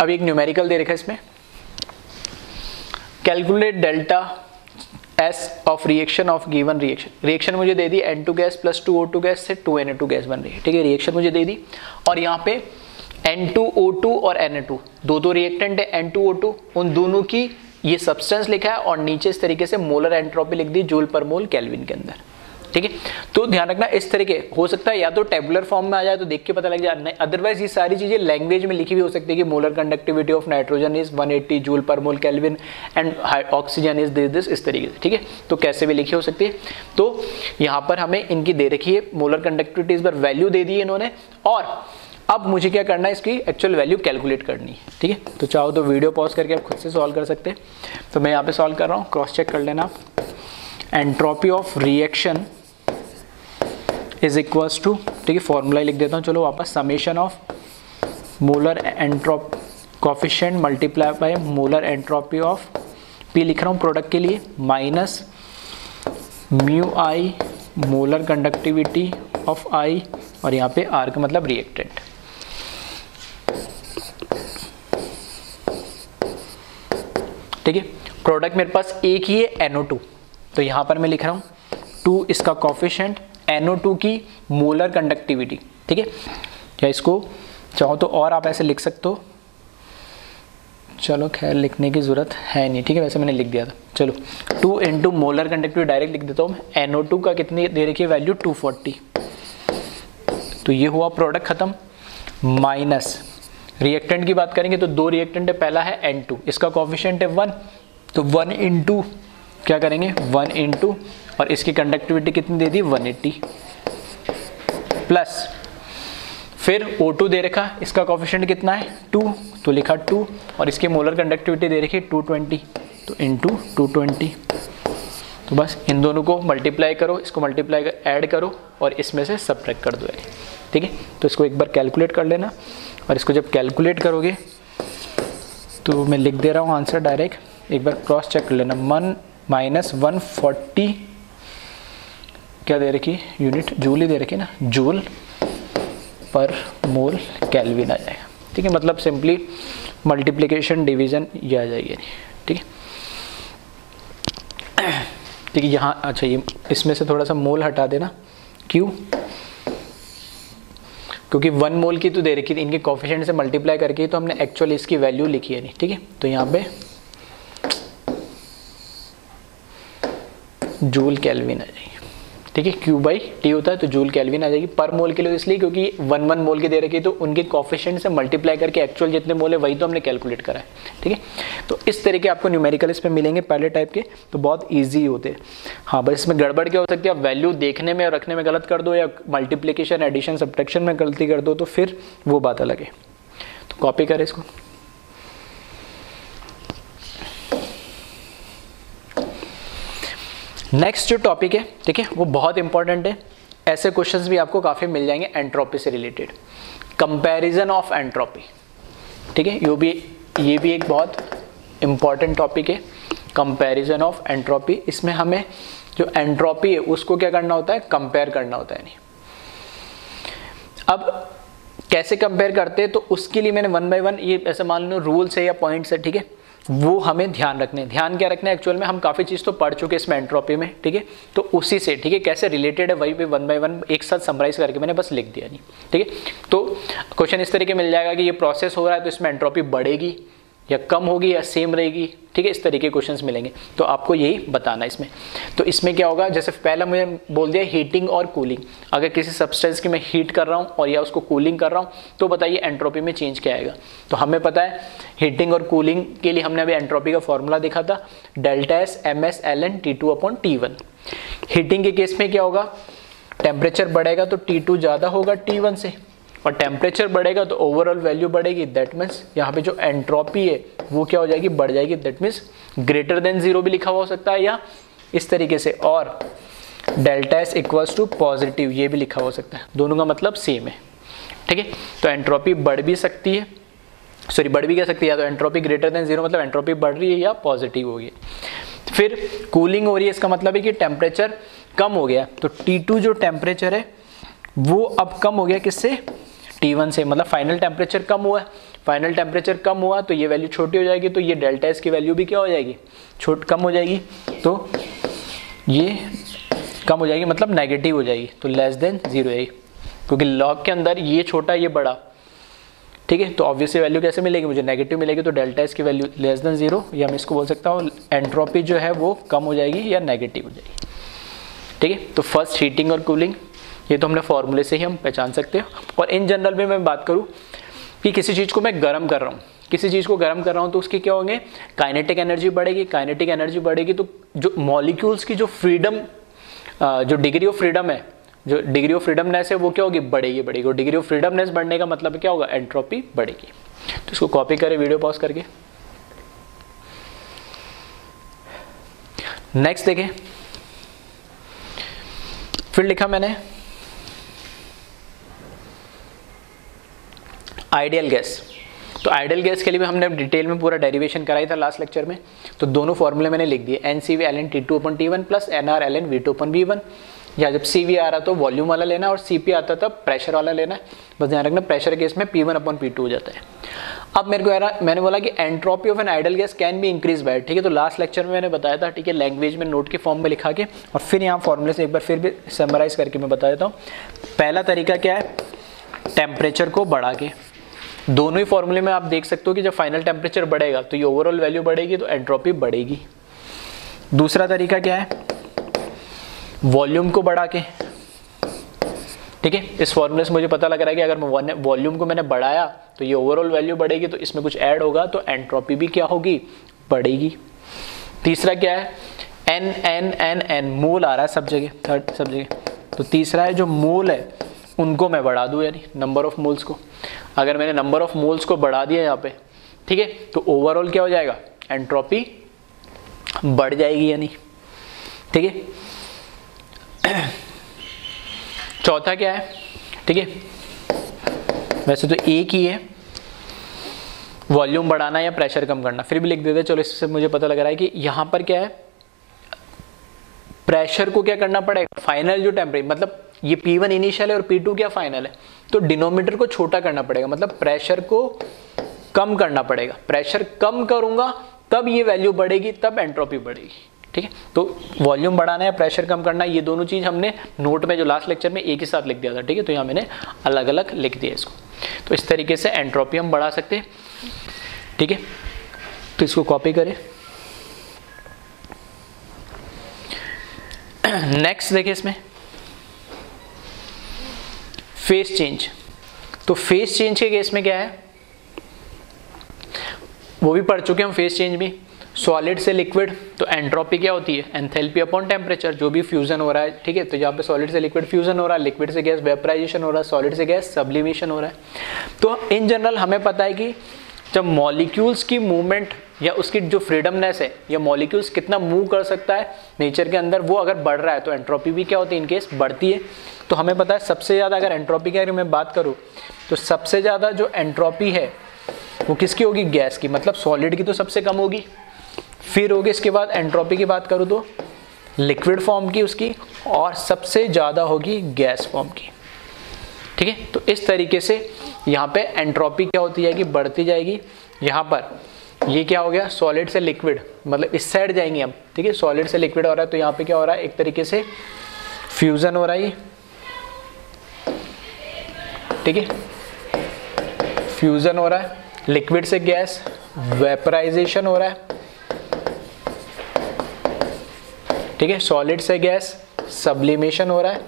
अब एक न्यूमेरिकल दे रखा है इसमें, calculate delta S of reaction of given reaction. Reaction मुझे दे दी N2 gas plus 2O2 gas से 2Na2 गैस बन रही है। ठीक है, रिएक्शन मुझे दे दी, और यहाँ पे N2O2 और Na2 दो रिएक्टेंट है, N2O2, उन दोनों की ये सब्सटेंस लिखा है, और नीचे इस तरीके से मोलर एंट्रोपी लिख दी जूल पर मोल केल्विन के अंदर। ठीक है, तो ध्यान रखना, इस तरीके हो सकता है या तो टेबुलर फॉर्म में आ जाए तो देख के पता लग जाए, अदरवाइज ये सारी चीजें लैंग्वेज में लिखी भी हो सकती है कि molar conductivity of nitrogen is 180 joule पर मोल kelvin and oxygen is this, इस तरीके से। ठीक है, तो कैसे भी लिखी हो सकती है। तो यहाँ पर हमें इनकी दे रखी है मोलर कंडक्टिविटी, इस बार वैल्यू दे दी है इन्होंने, और अब मुझे क्या करना है, इसकी एक्चुअल वैल्यू कैलकुलेट करनी है। ठीक है, तो चाहो तो वीडियो पॉज करके आप खुद से सॉल्व कर सकते हैं, तो मैं यहाँ पे सॉल्व कर रहा हूँ, क्रॉस चेक कर लेना आप। Entropy of reaction is equals to, ठीक है, फॉर्मूला लिख देता हूँ, चलो वापस, summation of molar entropy coefficient multiply by molar entropy of P लिख रहा हूँ प्रोडक्ट के लिए, minus mu I molar conductivity of I, और यहाँ पे आर का मतलब रिएक्टेंट। ठीक है, प्रोडक्ट मेरे पास एक ही है NO2, तो यहाँ पर मैं लिख रहा हूँ 2 इसका कोफिशिएंट, NO2 की मोलर कंडक्टिविटी। ठीक है, या इसको चाहो तो और आप ऐसे लिख सकते हो, चलो खैर लिखने की जरूरत है नहीं। ठीक है, वैसे मैंने लिख दिया था, चलो 2 इंटू मोलर कंडक्टिविटी डायरेक्ट लिख देता हूँ मैं। NO2 का कितनी दे रखी है वैल्यू 240, तो ये हुआ प्रोडक्ट खत्म, माइनस रिएक्टेंट की बात करेंगे तो दो रिएक्टेंट है, पहला है N2, इसका कोफिशिएंट है 1, तो 1 इंटू क्या करेंगे 1 इंटू, और इसकी कंडक्टिविटी कितनी दे दी 180, प्लस फिर O2 दे रखा, इसका कोफिशिएंट कितना है 2, तो लिखा 2, और इसकी मोलर कंडक्टिविटी दे रखी 220, तो इंटू 220। तो बस इन दोनों को मल्टीप्लाई करो, इसको मल्टीप्लाई कर ऐड करो और इसमें से सब्ट्रैक्ट कर दो यानी, ठीक है। तो इसको एक बार कैलकुलेट कर लेना, और इसको जब कैलकुलेट करोगे तो मैं लिख दे रहा हूँ आंसर डायरेक्ट, एक बार क्रॉस चेक कर लेना। 140 क्या दे रखी यूनिट, जूल ही दे रखी ना, जूल पर मोल केल्विन आ जाएगा, ठीक है। मतलब सिंपली मल्टीप्लिकेशन डिवीजन ये आ जाएगी, ठीक है। ठीक है, यहाँ अच्छा ये इसमें से थोड़ा सा मोल हटा देना, क्यों, क्योंकि 1 मोल की तो दे रखी थी, इनके कोफिशिएंट से मल्टीप्लाई करके तो हमने एक्चुअली इसकी वैल्यू लिखी है नहीं, ठीक है। तो यहाँ पे जूल केल्विन आ जाएगी, ठीक है। Q बाई टी होता है तो जूल केल्विन आ जाएगी पर मोल के लिए, इसलिए क्योंकि 1 मोल की दे रखी है, तो उनके कोफिशिएंट से मल्टीप्लाई करके एक्चुअल जितने मोल है वही तो हमने कैलकुलेट करा है, ठीक है। तो इस तरीके आपको न्यूमेरिकल इसमें मिलेंगे पहले टाइप के, तो बहुत ईजी होते हैं। हाँ बस इसमें गड़बड़ क्या हो सकती है, आप वैल्यू देखने में और रखने में गलत कर दो, या मल्टीप्लीकेशन एडिशन सब्ट्रैक्शन में गलती कर दो, तो फिर वो बात अलग है। तो कॉपी करें इसको। नेक्स्ट जो टॉपिक है, ठीक है, वो बहुत इंपॉर्टेंट है, ऐसे क्वेश्चंस भी आपको काफ़ी मिल जाएंगे एंट्रोपी से रिलेटेड, कंपैरिजन ऑफ एंट्रोपी, ठीक है। ये भी एक बहुत इंपॉर्टेंट टॉपिक है, कंपैरिजन ऑफ एंट्रोपी। इसमें हमें जो एंट्रोपी है उसको क्या करना होता है, कंपेयर करना होता है। नहीं, अब कैसे कंपेयर करते हैं, तो उसके लिए मैंने 1 बाय 1 ये ऐसे मान लो रूल्स है या पॉइंट्स है, ठीक है, वो हमें ध्यान रखने, ध्यान क्या रखना है, एक्चुअल में हम काफ़ी चीज़ तो पढ़ चुके हैं इसमें एंट्रोपी में, ठीक है। तो उसी से, ठीक है, कैसे रिलेटेड है वही पे 1 बाय 1 एक साथ समराइज करके मैंने बस लिख दिया, नहीं, ठीक है। तो क्वेश्चन इस तरीके मिल जाएगा कि ये प्रोसेस हो रहा है तो इसमें एंट्रोपी बढ़ेगी या कम होगी या सेम रहेगी, ठीक है, इस तरीके के क्वेश्चंस मिलेंगे, तो आपको यही बताना इसमें। तो इसमें क्या होगा, जैसे पहला मुझे बोल दिया हीटिंग और कूलिंग, अगर किसी सब्सटेंस की मैं हीट कर रहा हूँ और या उसको कूलिंग कर रहा हूँ तो बताइए एंट्रोपी में चेंज क्या आएगा। तो हमें पता है हीटिंग और कूलिंग के लिए हमने अभी एंट्रोपी का फॉर्मूला देखा था, delta S M S L N T2 upon T1। Heating के केस में क्या होगा, टेम्परेचर बढ़ेगा तो T2 ज़्यादा होगा T1 से, और टेम्परेचर बढ़ेगा तो ओवरऑल वैल्यू बढ़ेगी, दैट मीन्स यहाँ पे जो एंट्रोपी है वो क्या हो जाएगी, बढ़ जाएगी, दैट मीन्स ग्रेटर देन 0 भी लिखा हुआ हो सकता है या इस तरीके से, और delta S equals to positive ये भी लिखा हो सकता है, दोनों का मतलब सेम है, ठीक है। तो एंट्रोपी बढ़ भी सकती है, सॉरी बढ़ भी क्या सकती है, या तो एंट्रोपी ग्रेटर देन 0 मतलब एंट्रोपी बढ़ रही है या पॉजिटिव हो गई। फिर कूलिंग हो रही है, इसका मतलब है कि टेम्परेचर कम हो गया, तो T2 जो टेम्परेचर है वो अब कम हो गया किससे, T1 से, मतलब फाइनल टेम्परेचर कम हुआ है, फाइनल टेम्परेचर कम हुआ तो ये वैल्यू छोटी हो जाएगी, तो ये डेल्टा एस की वैल्यू भी क्या हो जाएगी, कम हो जाएगी, तो ये कम हो जाएगी मतलब नेगेटिव हो जाएगी, तो लेस देन 0 है, क्योंकि लॉग के अंदर ये छोटा ये बड़ा, ठीक है। तो ऑब्वियसली वैल्यू कैसे मिलेगी, मुझे नेगेटिव मिलेगी, तो डेल्टा एस की वैल्यू लेस देन 0, या मैं इसको बोल सकता हूँ एंट्रोपी जो है वो कम हो जाएगी या नेगेटिव हो जाएगी, ठीक है। तो फर्स्ट हीटिंग और कूलिंग ये तो हमने फॉर्मूले से ही हम पहचान सकते हैं। और इन जनरल में मैं बात करूं कि किसी चीज़ को मैं गर्म कर रहा हूं, किसी चीज़ को गर्म कर रहा हूं तो उसकी क्या होंगे, काइनेटिक एनर्जी बढ़ेगी, काइनेटिक एनर्जी बढ़ेगी तो जो मॉलिक्यूल्स की जो फ्रीडम, जो डिग्री ऑफ फ्रीडम है, जो डिग्री ऑफ फ्रीडमनेस है वो क्या होगी, बढ़ेगी, और डिग्री ऑफ फ्रीडमनेस बढ़ने का मतलब क्या होगा, एंट्रोपी बढ़ेगी। तो इसको कॉपी करें वीडियो पॉज करके। नेक्स्ट देखें, फिर लिखा मैंने आइडियल गैस। तो आइडियल गैस के लिए भी हमने डिटेल में पूरा डेरिवेशन कराई था लास्ट लेक्चर में, तो दोनों फॉर्मूले मैंने लिख दिए, NCV ln T2 अपन T1 plus NR ln V2 अपन V1, या जब CV आ रहा तो वॉल्यूम वाला लेना और CP आता तब प्रेशर वाला लेना है, बस ध्यान रखना प्रेशर केस में P1 अपन P2 हो जाता है। अब मेरे को मैंने बोला कि entropy of an ideal gas can be increase by, ठीक है। तो लास्ट लेक्चर में मैंने बताया था, ठीक है, लैंग्वेज में नोट के फॉर्म में लिखा के, और फिर यहाँ फॉर्मूले से एक बार फिर भी समराइज करके मैं बता देता हूँ। पहला तरीका क्या है, टेम्परेचर को बढ़ा के, दोनों ही फॉर्मूले में आप देख सकते हो कि जब फाइनल टेम्परेचर बढ़ेगा तो ये ओवरऑल वैल्यू बढ़ेगी तो एंट्रोपी बढ़ेगी। दूसरा तरीका क्या है, वॉल्यूम को बढ़ा के, ठीक है। इस फॉर्मूले से मुझे पता लग रहा है कि अगर मैं वॉल्यूम को मैंने बढ़ाया तो ये ओवरऑल वैल्यू बढ़ेगी, तो इसमें कुछ ऐड होगा तो एंट्रोपी भी क्या होगी, बढ़ेगी। तीसरा क्या है, एन एन एन एन, मोल आ रहा है सब जगह, सब जगह, तो तीसरा है जो मोल है उनको मैं बढ़ा दूं, यानी नंबर ऑफ मोल्स को। अगर मैंने नंबर ऑफ मोल्स को बढ़ा दिया यहाँ पे, ठीक है, तो ओवरऑल क्या हो जाएगा, एंट्रोपी बढ़ जाएगी यानी, ठीक है। चौथा क्या है, ठीक है, वैसे तो एक ही है, वॉल्यूम बढ़ाना या प्रेशर कम करना, फिर भी लिख देते, चलो इससे मुझे पता लग रहा है कि यहां पर क्या है, प्रेशर को क्या करना पड़ेगा, फाइनल जो टेम्परेचर, मतलब ये P1 इनिशियल है और P2 क्या फाइनल है, तो डिनोमिनेटर को छोटा करना पड़ेगा, मतलब प्रेशर को कम करना पड़ेगा। प्रेशर कम करूंगा तब ये वैल्यू बढ़ेगी, तब एंट्रोपी बढ़ेगी, ठीक है। तो वॉल्यूम बढ़ाना या प्रेशर कम करना, ये दोनों चीज हमने नोट में जो लास्ट लेक्चर में एक ही साथ लिख दिया था, ठीक है, तो यहाँ मैंने अलग अलग लिख दिया इसको। तो इस तरीके से एंट्रोपी हम बढ़ा सकते हैं, ठीक है। तो इसको कॉपी करें। नेक्स्ट देखिए इसमें फेस चेंज। तो फेस चेंज के केस में क्या है, वो भी पढ़ चुके हम फेस चेंज भी। सॉलिड से लिक्विड, तो एंट्रोपी क्या होती है, एंथैल्पी अपॉन टेम्परेचर, जो भी फ्यूजन हो रहा है, ठीक है। तो यहाँ पे सॉलिड से लिक्विड फ्यूजन हो रहा है, लिक्विड से गैस वेपराइजेशन हो रहा है, सॉलिड से गैस सब्लिमेशन हो रहा है। तो इन जनरल हमें पता है कि जब मॉलिक्यूल्स की मूवमेंट या उसकी जो फ्रीडमनेस है, या मॉलिक्यूल्स कितना मूव कर सकता है नेचर के अंदर, वो अगर बढ़ रहा है तो एंट्रोपी भी क्या होती है, इनकेस बढ़ती है। तो हमें पता है सबसे ज़्यादा, अगर एंट्रोपी की अगर मैं बात करूँ, तो सबसे ज़्यादा जो एंट्रोपी है वो किसकी होगी, गैस की, मतलब सॉलिड की तो सबसे कम होगी, फिर होगी इसके बाद एंट्रोपी की बात करूँ तो लिक्विड फॉर्म की उसकी, और सबसे ज़्यादा होगी गैस फॉर्म की, ठीक है। तो इस तरीके से यहाँ पे एंट्रोपी क्या होती जाएगी, बढ़ती जाएगी। यहाँ पर ये क्या हो गया, सॉलिड से लिक्विड, मतलब इस साइड जाएंगे हम, ठीक है, सॉलिड से लिक्विड हो रहा है, तो यहाँ पे क्या हो रहा है, एक तरीके से फ्यूजन हो रहा है, ठीक है, फ्यूजन हो रहा है, लिक्विड से गैस वेपराइजेशन हो रहा है, ठीक है, सॉलिड से गैस सब्लिमेशन हो रहा है।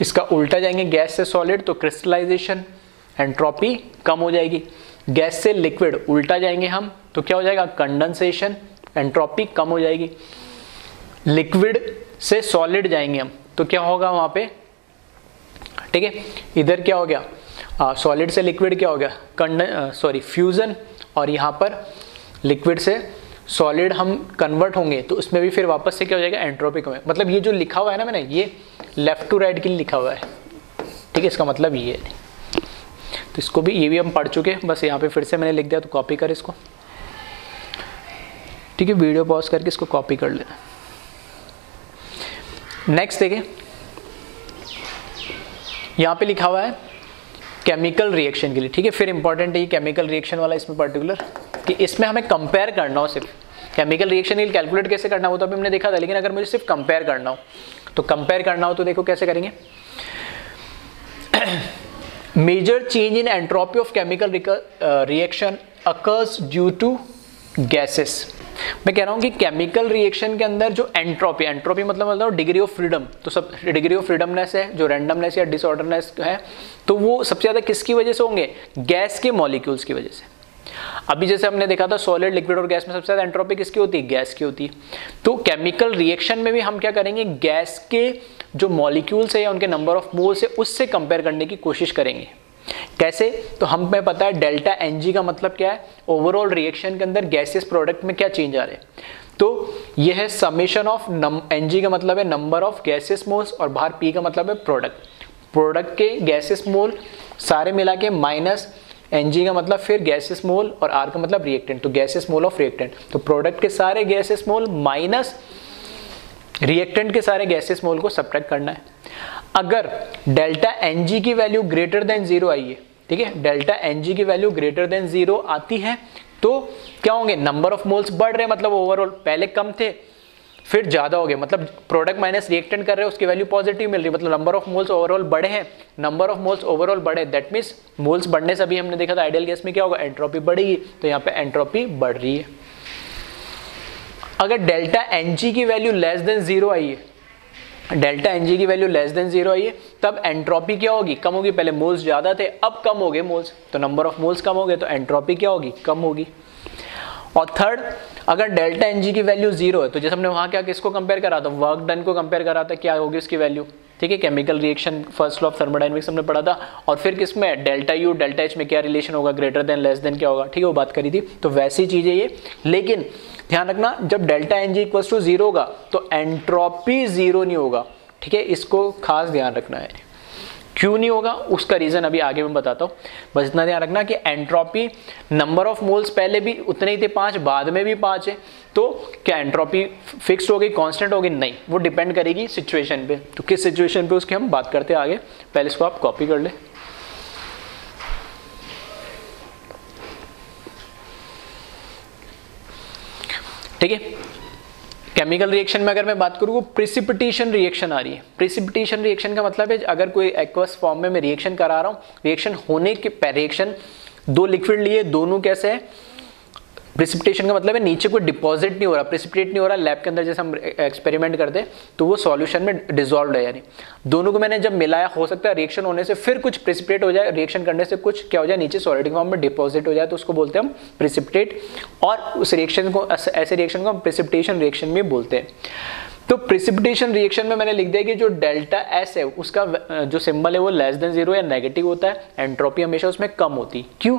इसका उल्टा जाएंगे, गैस से सॉलिड तो क्रिस्टलाइजेशन, एंट्रोपी कम हो जाएगी। गैस से लिक्विड उल्टा जाएंगे हम तो क्या हो जाएगा, कंडेंसेशन, एंट्रोपी कम हो जाएगी। लिक्विड से सॉलिड जाएंगे हम तो क्या होगा वहां पे, ठीक है, इधर क्या हो गया, सॉलिड से लिक्विड क्या हो गया, फ्यूजन, और यहाँ पर लिक्विड से सॉलिड हम कन्वर्ट होंगे तो उसमें भी फिर वापस से क्या हो जाएगा, एंट्रोपी कम है। मतलब ये जो लिखा हुआ है ना मैंने, ये लेफ्ट टू राइट के लिए लिखा हुआ है, ठीक है, इसका मतलब ये है। तो इसको भी, ये भी हम पढ़ चुके हैं, बस यहाँ पे फिर से मैंने लिख दिया, तो कॉपी कर इसको, ठीक है, वीडियो पॉज करके इसको कॉपी कर लेना। नेक्स्ट देखिए, यहाँ पे लिखा हुआ है केमिकल रिएक्शन के लिए, ठीक है, फिर इंपॉर्टेंट है ये केमिकल रिएक्शन वाला इसमें पर्टिकुलर, कि इसमें हमें कंपेयर करना हो, सिर्फ केमिकल रिएक्शन के लिए कैलकुलेट कैसे करना हो तो अभी हमने देखा था, लेकिन अगर मुझे सिर्फ कंपेयर करना हो तो देखो कैसे करेंगे। Major change in entropy of chemical reaction occurs due to gases. मैं कह रहा हूं कि केमिकल रिएक्शन के अंदर जो एंट्रोपी मतलब डिग्री ऑफ फ्रीडम, तो सब डिग्री ऑफ फ्रीडमनेस है, जो रैंडमनेस या डिसऑर्डरनेस है, तो वो सबसे ज्यादा किसकी वजह से होंगे, गैस के मॉलिक्यूल्स की वजह से। अभी जैसे हमने देखा था सॉलिड, लिक्विड और गैस में सबसे ज्यादा एंट्रोपी किसकी होती है, गैस की होती है। तो केमिकल रिएक्शन में भी हम क्या करेंगे, गैस के जो मॉलिक्यूल्स है या उनके नंबर ऑफ मोल्स है उससे कंपेयर करने की कोशिश करेंगे। कैसे, तो हमें पता है डेल्टा एनजी का मतलब क्या है, ओवरऑल रिएक्शन के अंदर गैसेस प्रोडक्ट में क्या चेंज आ रहे हैं। तो यह है समेशन ऑफ एनजी का मतलब है नंबर ऑफ गैसेस मोल्स, और बाहर पी का मतलब है प्रोडक्ट के गैसेस मोल सारे मिला के, माइनस एनजी का मतलब फिर गैसेस मोल, और आर का मतलब रिएक्टेंट, तो गैसेस मोल ऑफ रिएक्टेंट। तो प्रोडक्ट के सारे गैसेस मोल माइनस रिएक्टेंट के सारे गैसेस मोल को सब्ट्रैक्ट करना है। अगर डेल्टा एनजी की वैल्यू ग्रेटर देन 0 आई है, ठीक है, डेल्टा एनजी की वैल्यू ग्रेटर देन 0 आती है तो क्या होंगे, नंबर ऑफ मोल्स बढ़ रहे हैं, मतलब ओवरऑल पहले कम थे फिर ज्यादा हो गए, मतलब प्रोडक्ट माइनस रिएक्टेंट कर रहे हैं उसकी वैल्यू पॉजिटिव मिल रही है, मतलब नंबर ऑफ मोल्स ओवरऑल बढ़े हैं, नंबर ऑफ मोल्स ओवरऑल बढ़े, दैट मींस मोल्स बढ़ने से अभी हमने देखा था आइडियल गैस में क्या होगा, एंट्रोपी बढ़ेगी, तो यहाँ पे एंट्रोपी बढ़ रही है। अगर डेल्टा एनजी की वैल्यू लेस देन 0 आई है, डेल्टा एनजी की वैल्यू लेस देन 0 आई है, तब एंट्रोपी क्या होगी, कम होगी। पहले मोल्स ज्यादा थे, अब कम हो गए मोल्स, तो नंबर ऑफ मोल्स कम हो गए, तो एंट्रोपी क्या होगी, कम होगी। और थर्ड, अगर डेल्टा एनजी की वैल्यू 0 है, तो जैसे हमने वहां क्या किसको कंपेयर करा था, वर्क डन को कंपेयर करा था, क्या होगी उसकी वैल्यू, ठीक है, chemical reaction first law of thermodynamics हमने पढ़ा था। और फिर किसमें, डेल्टा यू डेल्टा एच में क्या रिलेशन होगा, ग्रेटर देन लेस देन क्या होगा, ठीक है, वो बात करी थी। तो वैसी चीजें ये, लेकिन ध्यान रखना जब डेल्टा एनजी इक्वल टू 0 होगा तो एंट्रोपी 0 नहीं होगा, ठीक है, इसको खास ध्यान रखना है। क्यों नहीं होगा उसका रीजन अभी आगे मैं बताता हूं, बस इतना ध्यान रखना कि एंट्रोपी नंबर ऑफ मोल्स पहले भी उतने ही थे 5, बाद में भी 5 है, तो क्या एंट्रोपी फिक्स्ड हो गई, कांस्टेंट हो गई, नहीं, वो डिपेंड करेगी सिचुएशन पे। तो किस सिचुएशन पे उसकी हम बात करते हैं आगे, पहले इसको आप कॉपी कर ले। ठीक है, केमिकल रिएक्शन में अगर मैं बात करूँ, प्रिसिपिटेशन रिएक्शन आ रही है। प्रिसिपिटेशन रिएक्शन का मतलब है अगर कोई एक्वस फॉर्म में मैं रिएक्शन करा रहा हूँ, रिएक्शन होने के रिएक्शन, दो लिक्विड लिए, दोनों कैसे है, प्रिसिपिटेशन का मतलब है नीचे कोई डिपॉजिट नहीं हो रहा, प्रिसिपिटेट नहीं हो रहा, लैब के अंदर जैसे हम एक्सपेरिमेंट करते हैं तो वो सॉल्यूशन में डिसॉल्व है, यानी दोनों को मैंने जब मिलाया, हो सकता है रिएक्शन होने से फिर कुछ प्रिसिपिटेट हो जाए, रिएक्शन करने से कुछ क्या हो जाए, नीचे सॉलिड फॉर्म में डिपॉजिट हो जाए, तो उसको बोलते हैं हम प्रिसिपिटेट। और उस रिएक्शन को, ऐसे रिएक्शन को हम प्रिसिपिटेशन रिएक्शन भी बोलते हैं। तो प्रिसिपिटेशन रिएक्शन में मैंने लिख दिया कि जो डेल्टा एस है उसका जो सिंबल है वो लेस देन 0 या नेगेटिव होता है, एंट्रोपी हमेशा उसमें कम होती। क्यों,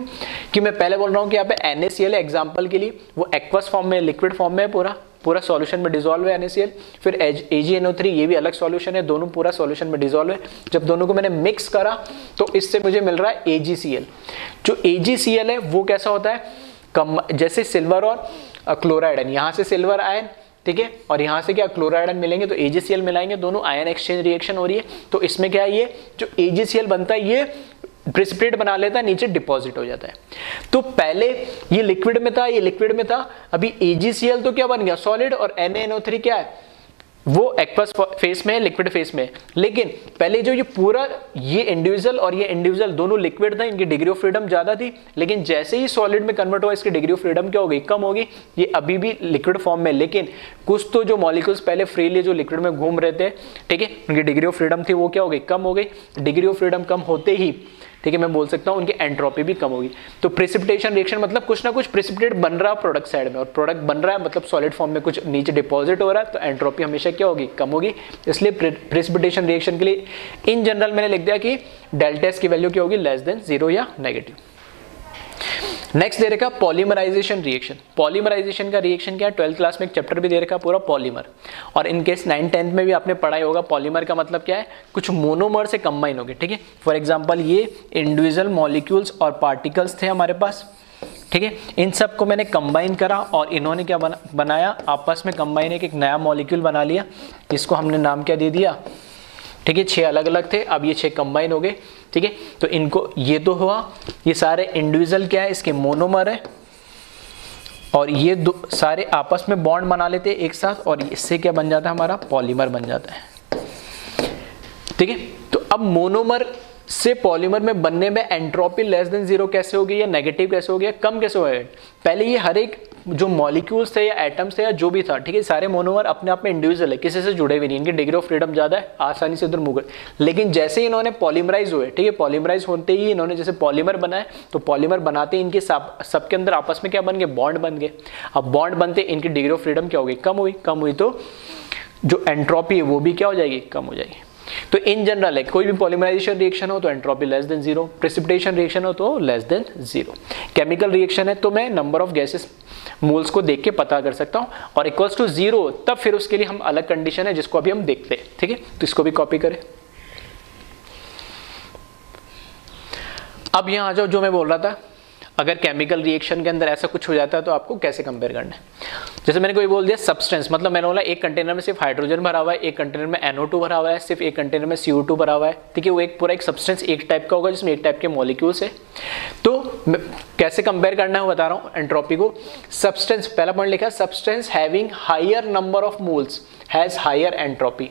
कि मैं पहले बोल रहा हूँ कि यहाँ पे NaCl एग्जांपल के लिए वो एक्वस फॉर्म में, लिक्विड फॉर्म में पूरा सॉल्यूशन में डिसॉल्व है NaCl, फिर AgNO3 ये भी अलग सॉल्यूशन है, दोनों पूरा सॉल्यूशन में डिसॉल्व है। जब दोनों को मैंने मिक्स करा तो इससे मुझे मिल रहा है AgCl। जो AgCl है वो कैसा होता है, कम, जैसे सिल्वर और क्लोराइड आयन, यहाँ से सिल्वर आयन, ठीक है, और यहां से क्या क्लोराइड आयन मिलेंगे तो AgCl मिलाएंगे, दोनों आयन एक्सचेंज रिएक्शन हो रही है। तो इसमें क्या है, ये जो AgCl बनता है ये प्रिसिपिटेट बना लेता है, नीचे डिपॉजिट हो जाता है। तो पहले ये लिक्विड में था, ये लिक्विड में था, अभी AgCl तो क्या बन गया, सॉलिड, और NaNO3 क्या है, वो एक्वस फेस में है, लिक्विड फेस में है। लेकिन पहले जो ये पूरा, ये इंडिविजुअल और ये इंडिविजुअल दोनों लिक्विड था, इनकी डिग्री ऑफ फ्रीडम ज्यादा थी, लेकिन जैसे ही सॉलिड में कन्वर्ट हुआ इसकी डिग्री ऑफ फ्रीडम क्या हो गई, कम होगी। ये अभी भी लिक्विड फॉर्म में, लेकिन कुछ तो जो मॉलिक्यूल्स पहले फ्रीली जो लिक्विड में घूम रहे थे, ठीक है, उनकी डिग्री ऑफ फ्रीडम थी वो क्या हो गई, कम हो गई। डिग्री ऑफ फ्रीडम कम होते ही, ठीक है, मैं बोल सकता हूं उनकी एंट्रोपी भी कम होगी। तो प्रिसिपिटेशन रिएक्शन मतलब कुछ ना कुछ प्रिसिपिटेट बन रहा है प्रोडक्ट साइड में, और प्रोडक्ट बन रहा है मतलब सॉलिड फॉर्म में कुछ नीचे डिपॉजिट हो रहा है, तो एंट्रोपी हमेशा क्या होगी, कम होगी। इसलिए प्रिसिपिटेशन रिएक्शन के लिए इन जनरल मैंने लिख दिया कि डेल्टा एस की वैल्यू क्या होगी, लेस देन 0 या नेगेटिव। नेक्स्ट दे रखा पॉलीमराइजेशन रिएक्शन। पॉलीमराइजेशन का रिएक्शन क्या है, 12th क्लास में एक चैप्टर भी दे रखा पूरा पॉलीमर, और इन केस 9th-10th में भी आपने पढ़ाई होगा। पॉलीमर का मतलब क्या है, कुछ मोनोमर से कंबाइन हो गए, ठीक है। फॉर एग्जांपल ये इंडिविजुअल मॉलिक्यूल्स और पार्टिकल्स थे हमारे पास, ठीक है, इन सब को मैंने कंबाइन करा और इन्होंने क्या बनाया, आपस में कंबाइन एक नया मॉलिक्यूल बना लिया, इसको हमने नाम क्या दे दिया, ठीक है, 6 अलग अलग थे, अब ये 6 कंबाइन हो गए, ठीक है। तो इनको, ये तो हुआ, ये सारे इंडिविजुअल क्या है, इसके मोनोमर है, और ये दो सारे आपस में बॉन्ड बना लेते हैं एक साथ, और इससे क्या बन जाता है, हमारा पॉलीमर बन जाता है, ठीक है। तो अब मोनोमर से पॉलीमर में बनने में एंट्रोपी लेस देन 0 कैसे हो गई, या नेगेटिव कैसे हो गया, कम कैसे हो गया। पहले ये हर एक जो मॉलिक्यूल्स थे या एटम्स थे या जो भी था, ठीक है, सारे मोनोमर अपने आप में इंडिविजुअल है, किसी से जुड़े हुए नहीं, इनकी डिग्री ऑफ फ्रीडम ज्यादा है, आसानी से उधर मूव कर। लेकिन जैसे ही इन्होंने पॉलीमराइज हुए, ठीक है, पॉलीमराइज होते ही इन्होंने जैसे पॉलीमर बनाए, तो पॉलीमर बनाते ही इनके सबके अंदर आपस में क्या बन गए, बॉन्ड बन गए। अब बॉन्ड बनते इनकी डिग्री ऑफ फ्रीडम क्या हो गई, कम हुई, तो जो एंट्रोपी है वो भी क्या हो जाएगी, कम हो जाएगी। तो इन जनरल है, कोई भी पॉलीमराइजेशन रिएक्शन हो तो entropy less than 0, precipitation reaction हो तो लेस देन 0। केमिकल रिएक्शन है तो मैं नंबर ऑफ गैसेस मोल्स को देख के पता कर सकता हूं, और इक्वल्स टू 0 तब फिर उसके लिए हम अलग कंडीशन है जिसको अभी हम देखते हैं, ठीक है। तो इसको भी कॉपी करें। अब यहां आ जाओ, जो मैं बोल रहा था, अगर केमिकल रिएक्शन के अंदर ऐसा कुछ हो जाता है तो आपको कैसे कंपेयर करना है। जैसे मैंने कोई बोल दिया सब्सटेंस, मतलब मैंने बोला एक कंटेनर में सिर्फ हाइड्रोजन भरा हुआ है, एक कंटेनर में NO2 भरा हुआ है, सिर्फ एक कंटेनर में CO2 भरा हुआ है, ठीक है, वो एक पूरा एक सब्सटेंस एक टाइप का होगा जिसमें एक टाइप के मॉलिक्यूल्स है। तो कैसे कंपेयर करना है वो बता रहा हूँ एंट्रोपी को। सब्सटेंस, पहला पॉइंट लिखा, substance having higher number of moles has higher entropy.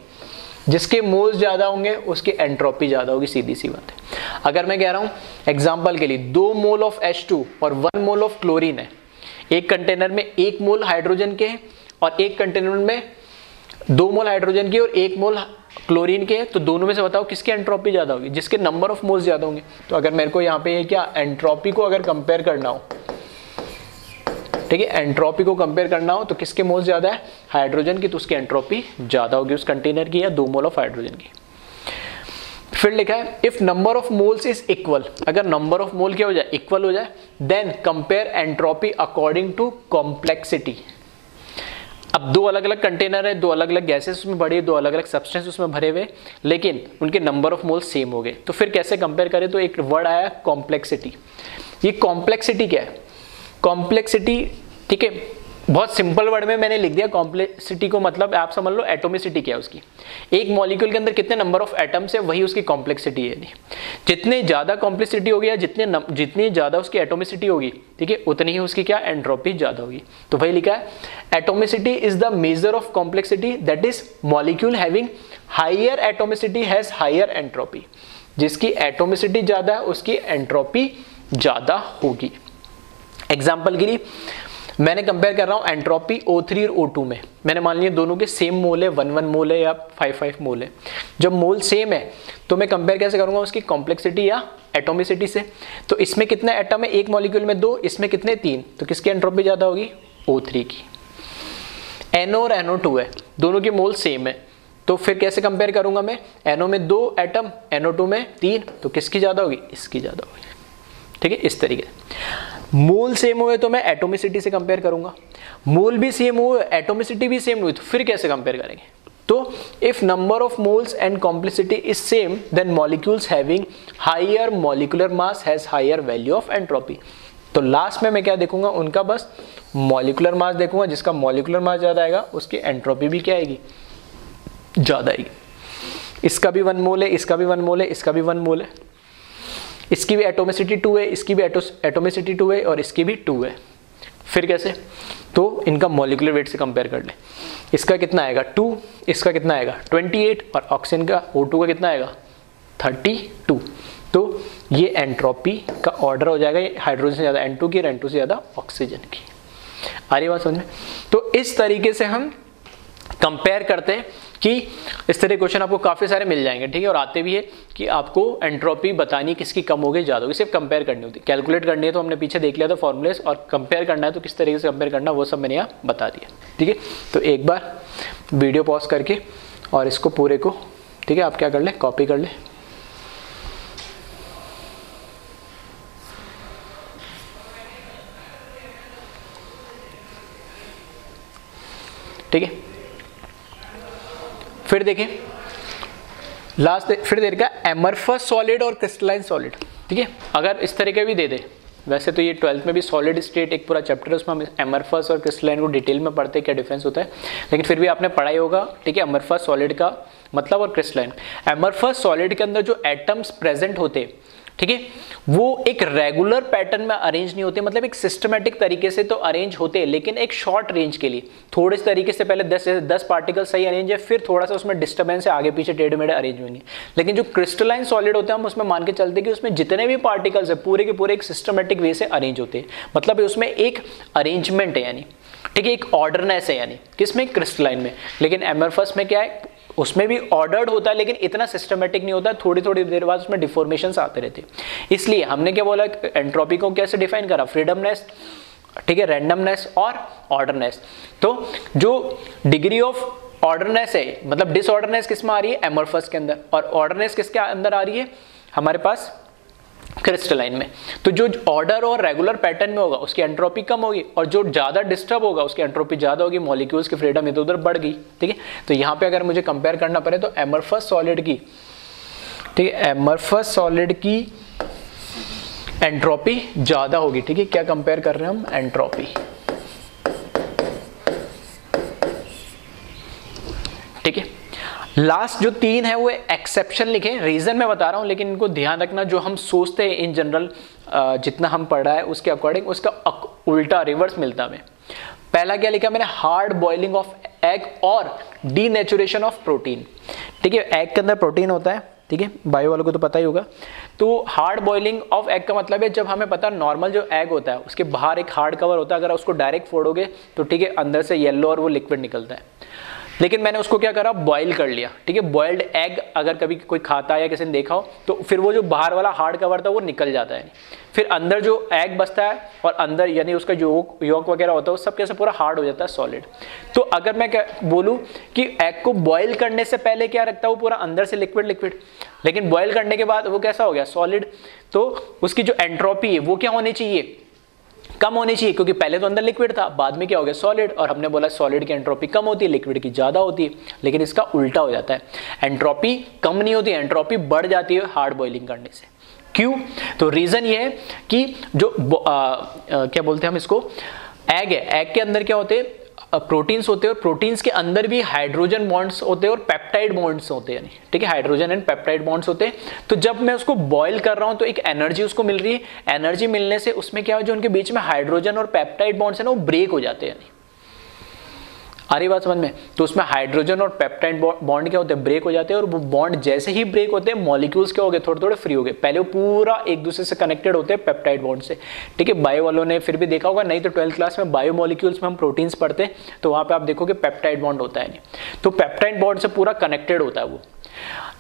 जिसके मोल्स ज्यादा होंगे उसकी एंट्रोपी ज्यादा होगी, सीधी सी बात है। अगर मैं कह रहा हूं एग्जांपल के लिए 2 मोल ऑफ H2 और 1 मोल ऑफ क्लोरीन है, एक कंटेनर में 1 मोल हाइड्रोजन के हैं और एक कंटेनर में 2 मोल हाइड्रोजन की और 1 मोल क्लोरीन के, तो दोनों में से बताओ किसकी एंट्रोपी ज्यादा होगी, जिसके नंबर ऑफ मोल्स ज्यादा होंगे। तो अगर मेरे को यहाँ पे ये क्या एंट्रोपी को अगर कंपेयर करना हो, ठीक है, एंट्रोपी को कंपेयर करना हो तो किसके मोल्स ज्यादा है, हाइड्रोजन की, तो उसकी एंट्रोपी ज्यादा होगी उस कंटेनर की, या 2 मोल ऑफ हाइड्रोजन की। फिर लिखा है if number of moles is equal, अगर नंबर ऑफ मोल क्या हो जाए, इक्वल हो जाए, then compare entropy according to complexity. अब 2 अलग अलग कंटेनर है, 2 अलग अलग गैसेस उसमें भरे, 2 अलग अलग सब्सटेंस उसमें भरे हुए, लेकिन उनके नंबर ऑफ मोल्स सेम हो गए, तो फिर कैसे कंपेयर करें, तो एक वर्ड आया कॉम्प्लेक्सिटी। ये कॉम्प्लेक्सिटी क्या है, कॉम्प्लेक्सिटी, ठीक है, बहुत सिंपल वर्ड में मैंने लिख दिया कॉम्प्लेक्सिटी को, मतलब आप समझ लो एटोमिसिटी क्या है उसकी, एक मॉलिक्यूल के अंदर कितने नंबर ऑफ एटम्स है वही उसकी कॉम्प्लेक्सिटी है। जितने ज्यादा कॉम्प्लेक्सिटी होगी या जितनी ज्यादा उसकी एटोमिसिटी होगी, ठीक है, उतनी ही उसकी क्या एंट्रोपी ज्यादा होगी। तो वही लिखा है atomicity is the measure of complexity, that is molecule having higher atomicity has higher entropy. जिसकी एटोमिसिटी ज्यादा है उसकी एंट्रोपी ज्यादा होगी। एग्जाम्पल के लिए मैंने कंपेयर कर रहा हूं एंट्रोपी O3 और O2 में, मैंने मान लिया दोनों के सेम मोल है, 1 मोल है या 5 मोल है। जब मोल सेम है तो मैं कंपेयर कैसे करूंगा, उसकी कॉम्प्लेक्सिटी या एटोमिसिटी से। तो इसमें कितने एटम है, एक मॉलिक्यूल में 2, इसमें कितने 3, तो किसकी एंट्रोपी ज्यादा होगी, O3 की। NO और NO2 है, दोनों के मोल सेम है, तो फिर कैसे कंपेयर करूंगा मैं, NO में 2 एटम, NO2 में 3, तो किसकी ज्यादा होगी, इसकी ज्यादा होगी, ठीक है, इस तरीके से। मोल सेम हुए तो मैं एटोमिसिटी से कंपेयर करूंगा, मोल भी सेम हुए, एटोमिसिटी भी सेम हुई, तो फिर कैसे कंपेयर करेंगे, तो if number of moles and complexity is same then molecules having higher molecular mass has higher value of entropy. तो लास्ट में मैं क्या देखूंगा, उनका बस मॉलिक्यूलर मास देखूंगा, जिसका मॉलिक्यूलर मास ज्यादा आएगा उसकी एंट्रोपी भी क्या आएगी, ज्यादा आएगी। इसका भी 1 मोल है, इसका भी 1 मोल है, इसका भी 1 मोल है, इसकी भी एटोमिसिटी 2 है, इसकी भी एटोमिसिटी 2 है और इसकी भी 2 है। फिर कैसे, तो इनका मॉलिक्यूलर वेट से कंपेयर कर ले, इसका कितना आएगा 2, इसका कितना आएगा 28, और ऑक्सीजन का O2 का कितना आएगा 32। तो ये एंट्रोपी का ऑर्डर हो जाएगा, हाइड्रोजन से ज्यादा N2 की और N2 से ज्यादा ऑक्सीजन की। आ रही बात समझ में। तो इस तरीके से हम कंपेयर करते हैं कि इस तरह क्वेश्चन आपको काफी सारे मिल जाएंगे, ठीक है, और आते भी है कि आपको एंट्रोपी बतानी किसकी कम हो गई ज्यादा होगी, सिर्फ कंपेयर करनी होती है। कैलकुलेट करनी है तो हमने पीछे देख लिया था फॉर्मूलेस, और कंपेयर करना है तो किस तरीके से कंपेयर करना वो सब मैंने यहाँ बता दिया, ठीक है। तो एक बार वीडियो पॉज करके और इसको पूरे को, ठीक है, आप क्या कर ले, कॉपी कर ले, ठीक है। फिर देखें लास्ट, फिर दे रखा है एमरफस सॉलिड और क्रिस्टलाइन सॉलिड, ठीक है। अगर इस तरह के भी दे दे, वैसे तो ये 12th में भी सॉलिड स्टेट एक पूरा चैप्टर है, उसमें हम एमरफस और क्रिस्टलाइन को डिटेल में पढ़ते हैं क्या डिफरेंस होता है, लेकिन फिर भी आपने पढ़ा ही होगा, ठीक है, एमरफस सॉलिड का मतलब और क्रिस्टलाइन। एमरफस सॉलिड के अंदर जो एटम्स प्रेजेंट होते हैं, ठीक है, वो एक रेगुलर पैटर्न में अरेंज नहीं होते, मतलब एक सिस्टमेटिक तरीके से तो अरेंज होते हैं, लेकिन एक शॉर्ट रेंज के लिए थोड़े से तरीके से पहले 10 पार्टिकल सही अरेंज है, फिर थोड़ा सा उसमें डिस्टर्बेंस है, आगे पीछे टेढ़े मेढ़े अरेंज होंगे। लेकिन जो क्रिस्टलाइन सॉलिड होते हैं हम उसमें मान के चलते हैं कि उसमें जितने भी पार्टिकल्स है पूरे के पूरे एक सिस्टमेटिक वे से अरेंज होते हैं, मतलब उसमें एक अरेंजमेंट है, यानी ठीक है, एक ऑर्डरनेस है, यानी किसमें, क्रिस्टलाइन में। लेकिन एमरफस में क्या है, उसमें भी ऑर्डर्ड होता है लेकिन इतना सिस्टमेटिक नहीं होता, थोड़ी थोड़ी देर बाद उसमें डिफॉर्मेशंस आते रहते हैं। इसलिए हमने क्या बोला, एंट्रोपी को कैसे डिफाइन करा, फ्रीडमनेस, ठीक है, रैंडमनेस और ऑर्डरनेस। तो जो डिग्री ऑफ ऑर्डरनेस है, मतलब डिसऑर्डरनेस किस में आ रही है, एमरफस के अंदर, और ऑर्डरनेस किसके अंदर आ रही है, हमारे पास क्रिस्टलाइन में। तो जो ऑर्डर और रेगुलर पैटर्न में होगा उसकी एंट्रोपी कम होगी, और जो ज्यादा डिस्टर्ब होगा उसकी एंट्रोपी ज्यादा होगी, मॉलिक्यूल्स की फ्रीडम इधर उधर बढ़ गई, ठीक है। तो यहाँ पे अगर मुझे कंपेयर करना पड़े तो एमरफस सॉलिड की, ठीक है, एमरफस सॉलिड की एंट्रोपी ज्यादा होगी, ठीक है। क्या कंपेयर कर रहे हैं हम, एंट्रोपी, ठीक है। लास्ट जो 3 है वो एक्सेप्शन लिखे, रीजन मैं बता रहा हूं, लेकिन इनको ध्यान रखना, जो हम सोचते हैं इन जनरल जितना हम पढ़ा है उसके अकॉर्डिंग उसका उल्टा रिवर्स मिलता है। पहला क्या लिखा मैंने, हार्ड बॉइलिंग ऑफ एग और डीनेचुरेशन ऑफ प्रोटीन, ठीक है। एग के अंदर प्रोटीन होता है, ठीक है, बायो वालों को तो पता ही होगा। तो हार्ड बॉइलिंग ऑफ एग का मतलब है, जब हमें पता नॉर्मल जो एग होता है उसके बाहर एक हार्ड कवर होता है, अगर उसको डायरेक्ट फोड़ोगे तो ठीक है अंदर से येलो और वो लिक्विड निकलता है। लेकिन मैंने उसको क्या करा, बॉईल कर लिया, ठीक है। बॉइल्ड एग अगर कभी कोई खाता है या किसी ने देखा हो तो फिर वो जो बाहर वाला हार्ड कवर था वो निकल जाता है, फिर अंदर जो एग बचता है और अंदर यानी उसका जो योक वगैरह होता है वो सब कैसे पूरा हार्ड हो जाता है, सॉलिड। तो अगर मैं क्या बोलूँ कि एग को बॉईल करने से पहले क्या रखता है, वो पूरा अंदर से लिक्विड लिक्विड, लेकिन बॉईल करने के बाद वो कैसा हो गया, सॉलिड। तो उसकी जो एंट्रोपी है वो क्या होनी चाहिए, कम होनी चाहिए, क्योंकि पहले तो अंदर लिक्विड था, बाद में क्या हो गया, सॉलिड। और हमने बोला सॉलिड की एंट्रोपी कम होती है, लिक्विड की ज्यादा होती है, लेकिन इसका उल्टा हो जाता है, एंट्रोपी कम नहीं होती है, एंट्रोपी बढ़ जाती है हार्ड बॉइलिंग करने से। क्यों? तो रीजन ये है कि जो क्या बोलते हैं हम इसको, एग है, एग के अंदर क्या होते हैं, प्रोटीन्स होते हैं, और प्रोटीन्स के अंदर भी हाइड्रोजन बॉन्ड्स होते हैं और पेप्टाइड बॉन्ड्स होते हैं, ठीक है, हाइड्रोजन एंड पेप्टाइड बॉन्ड्स होते हैं। तो जब मैं उसको बॉईल कर रहा हूं तो एक एनर्जी उसको मिल रही है, एनर्जी मिलने से उसमें क्या हो, जो उनके बीच में हाइड्रोजन और पेप्टाइड बॉन्ड्स है ना वो ब्रेक हो जाते हैं। आ रही बात समझ में? तो उसमें हाइड्रोजन और पेप्टाइड बॉन्ड क्या होते हैं, ब्रेक हो जाते हैं, और वो बॉन्ड जैसे ही ब्रेक होते हैं मॉलिक्यूल्स क्या हो गए, थोड़े थोड़े फ्री हो गए। पहले वो पूरा एक दूसरे से कनेक्टेड होते हैं पेप्टाइड बॉन्ड से, ठीक है। बायो वालों ने फिर भी देखा होगा, नहीं तो 12th क्लास में बायो मॉलिक्यूल्स में हम प्रोटीन्स पढ़ते हैं तो वहां पे आप देखोगे पेप्टाइड बॉन्ड होता है नहीं, तो पेप्टाइड बॉन्ड से पूरा कनेक्टेड होता है वो।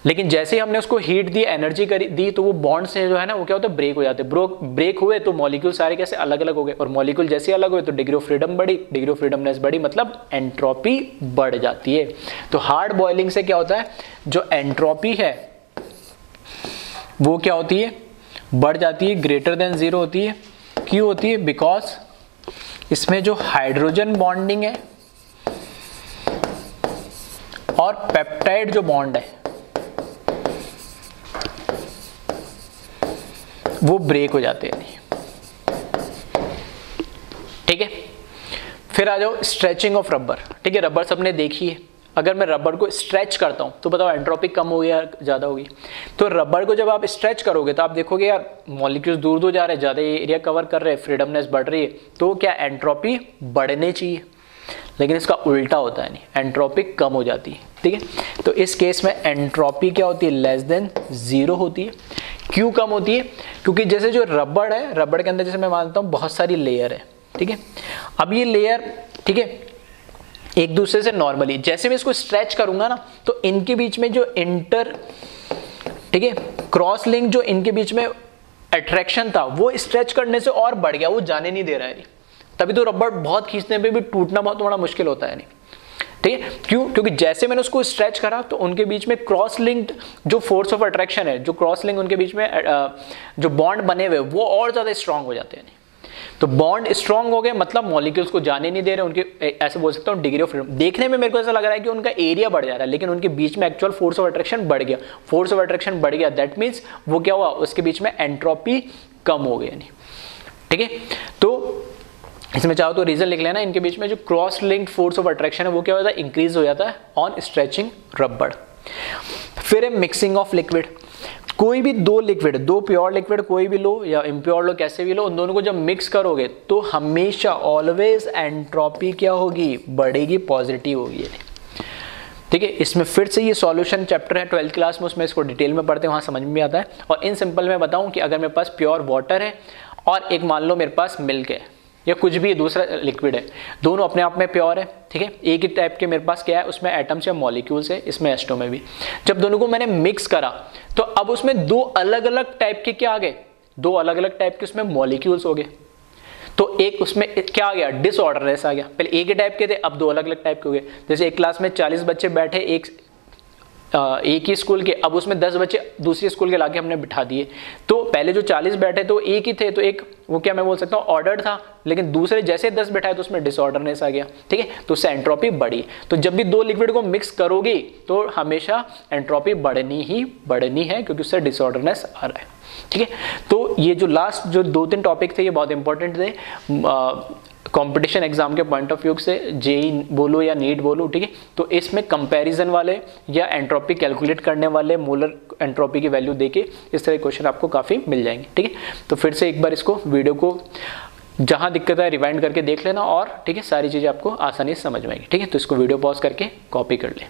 लेकिन जैसे ही हमने उसको हीट दी, एनर्जी दी, तो वो बॉन्ड से जो है ना वो क्या होता है, ब्रेक हो जाते हैं। ब्रेक हुए तो मॉलिक्यूल सारे कैसे अलग अलग हो गए, और मॉलिक्यूल जैसे अलग हुए तो डिग्री ऑफ फ्रीडम बढ़ी, डिग्री ऑफ फ्रीडमनेस बढ़ी, मतलब एंट्रोपी बढ़ जाती है। तो हार्ड बॉइलिंग से क्या होता है, जो एंट्रोपी है वो क्या होती है, बढ़ जाती है, ग्रेटर देन 0 होती है। क्यों होती है? बिकॉज इसमें जो हाइड्रोजन बॉन्डिंग है और पेप्टाइड जो बॉन्ड है वो ब्रेक हो जाते हैं, ठीक है। फिर आ जाओ स्ट्रेचिंग ऑफ रबर, ठीक है। रबर सबने देखी है, अगर मैं रबर को स्ट्रेच करता हूं तो बताओ एंट्रोपी कम होगी या ज्यादा होगी? तो रबर को जब आप स्ट्रेच करोगे तो आप देखोगे यार मॉलिक्यूल्स दूर दूर जा रहे हैं, ज्यादा एरिया कवर कर रहे हैं, फ्रीडमनेस बढ़ रही है, तो क्या एंट्रोपी बढ़ने चाहिए, लेकिन इसका उल्टा होता है, नहीं, एंट्रोपी कम हो जाती है, ठीक है। तो इस केस में एंट्रोपी क्या होती है, लेस देन 0 होती है। क्यों कम होती है? क्योंकि जैसे जो रबड़ है, रबड़ के अंदर जैसे मैं मानता हूं बहुत सारी लेयर है, ठीक है। अब ये लेयर, ठीक है, एक दूसरे से नॉर्मली जैसे मैं इसको स्ट्रेच करूंगा ना तो इनके बीच में जो ठीक है, क्रॉस लिंक जो इनके बीच में अट्रैक्शन था वो स्ट्रेच करने से और बढ़ गया, वो जाने नहीं दे रहा है। तभी तो रबड़ बहुत खींचने पे भी टूटना बहुत बड़ा मुश्किल होता है, नहीं, ठीक है। क्यों? क्योंकि जैसे मैंने उसको स्ट्रेच करा तो उनके बीच में क्रॉस लिंक्ड जो फोर्स ऑफ अट्रैक्शन है, जो क्रॉस लिंक उनके बीच में जो बॉन्ड बने हुए वो और ज्यादा स्ट्रांग हो जाते हैं। तो बॉन्ड स्ट्रांग हो गए मतलब मॉलिक्यूल्स को जाने नहीं दे रहे, उनके ऐसे बोल सकता हूँ डिग्री ऑफ फ्रीडम। देखने में मेरे को ऐसा लग रहा है कि उनका एरिया बढ़ जा रहा है, लेकिन उनके बीच में एक्चुअल फोर्स ऑफ अट्रैक्शन बढ़ गया। फोर्स ऑफ अट्रैक्शन बढ़ गया, दैट मीन्स वो क्या हुआ, उसके बीच में एंट्रोपी कम हो गई, ठीक है। तो इसमें चाहो तो रीजन लिख लेना, इनके बीच में जो cross linked force of attraction है वो क्या होता है, इंक्रीज हो जाता है ऑन स्ट्रेचिंग रबड़। फिर है मिक्सिंग ऑफ लिक्विड। कोई भी दो लिक्विड, दो प्योर लिक्विड कोई भी लो या इम्प्योर लो, कैसे भी लो, उन दोनों को जब मिक्स करोगे तो हमेशा ऑलवेज एंट्रोपी क्या होगी, बढ़ेगी, पॉजिटिव होगी, ठीक है। इसमें फिर से ये सॉल्यूशन चैप्टर है 12th क्लास में, उसमें इसको डिटेल में पढ़ते हैं, वहां समझ में आता है। और इन सिंपल में बताऊं कि अगर मेरे पास प्योर वाटर है और एक मान लो मेरे पास मिल्क है या कुछ भी दूसरा लिक्विड है, दोनों अपने आप में प्योर है, ठीक है। एक ही टाइप के मेरे पास क्या है, उसमें एटम्स या मॉलिक्यूल्स है, इसमें एस्टो में भी। जब दोनों को मैंने मिक्स करा तो अब उसमें दो अलग अलग टाइप के क्या आ गए, दो अलग अलग टाइप के उसमें मॉलिक्यूल्स हो गए। तो एक उसमें क्या आ गया, डिसऑर्डरनेस आ गया। पहले एक ही टाइप के थे, अब दो अलग अलग टाइप के हो गए। जैसे एक क्लास में 40 बच्चे बैठे एक ही स्कूल के, अब उसमें 10 बच्चे दूसरी स्कूल के लाके हमने बिठा दिए। तो पहले जो 40 बैठे तो एक ही थे, तो एक वो क्या मैं बोल सकता हूँ ऑर्डर था, लेकिन दूसरे जैसे 10 बैठाए तो उसमें डिसऑर्डरनेस आ गया, ठीक है। तो उससे एंट्रोपी बढ़ी। तो जब भी दो लिक्विड को मिक्स करोगे तो हमेशा एंट्रोपी बढ़नी है, क्योंकि उससे डिसऑर्डरनेस आ रहा है, ठीक है। तो ये जो लास्ट जो 2-3 टॉपिक थे ये बहुत इंपॉर्टेंट थे कंपटीशन एग्जाम के पॉइंट ऑफ व्यू से, जेई बोलो या नीट बोलो, ठीक है। तो इसमें कंपैरिजन वाले या एंट्रोपी कैलकुलेट करने वाले मोलर एंट्रोपी की वैल्यू देके इस तरह के क्वेश्चन आपको काफ़ी मिल जाएंगे, ठीक है। तो फिर से एक बार इसको वीडियो को जहाँ दिक्कत है रिवाइंड करके देख लेना, और ठीक है सारी चीज़ें आपको आसानी से समझ में आएंगी, ठीक है। तो इसको वीडियो पॉज करके कॉपी कर लें।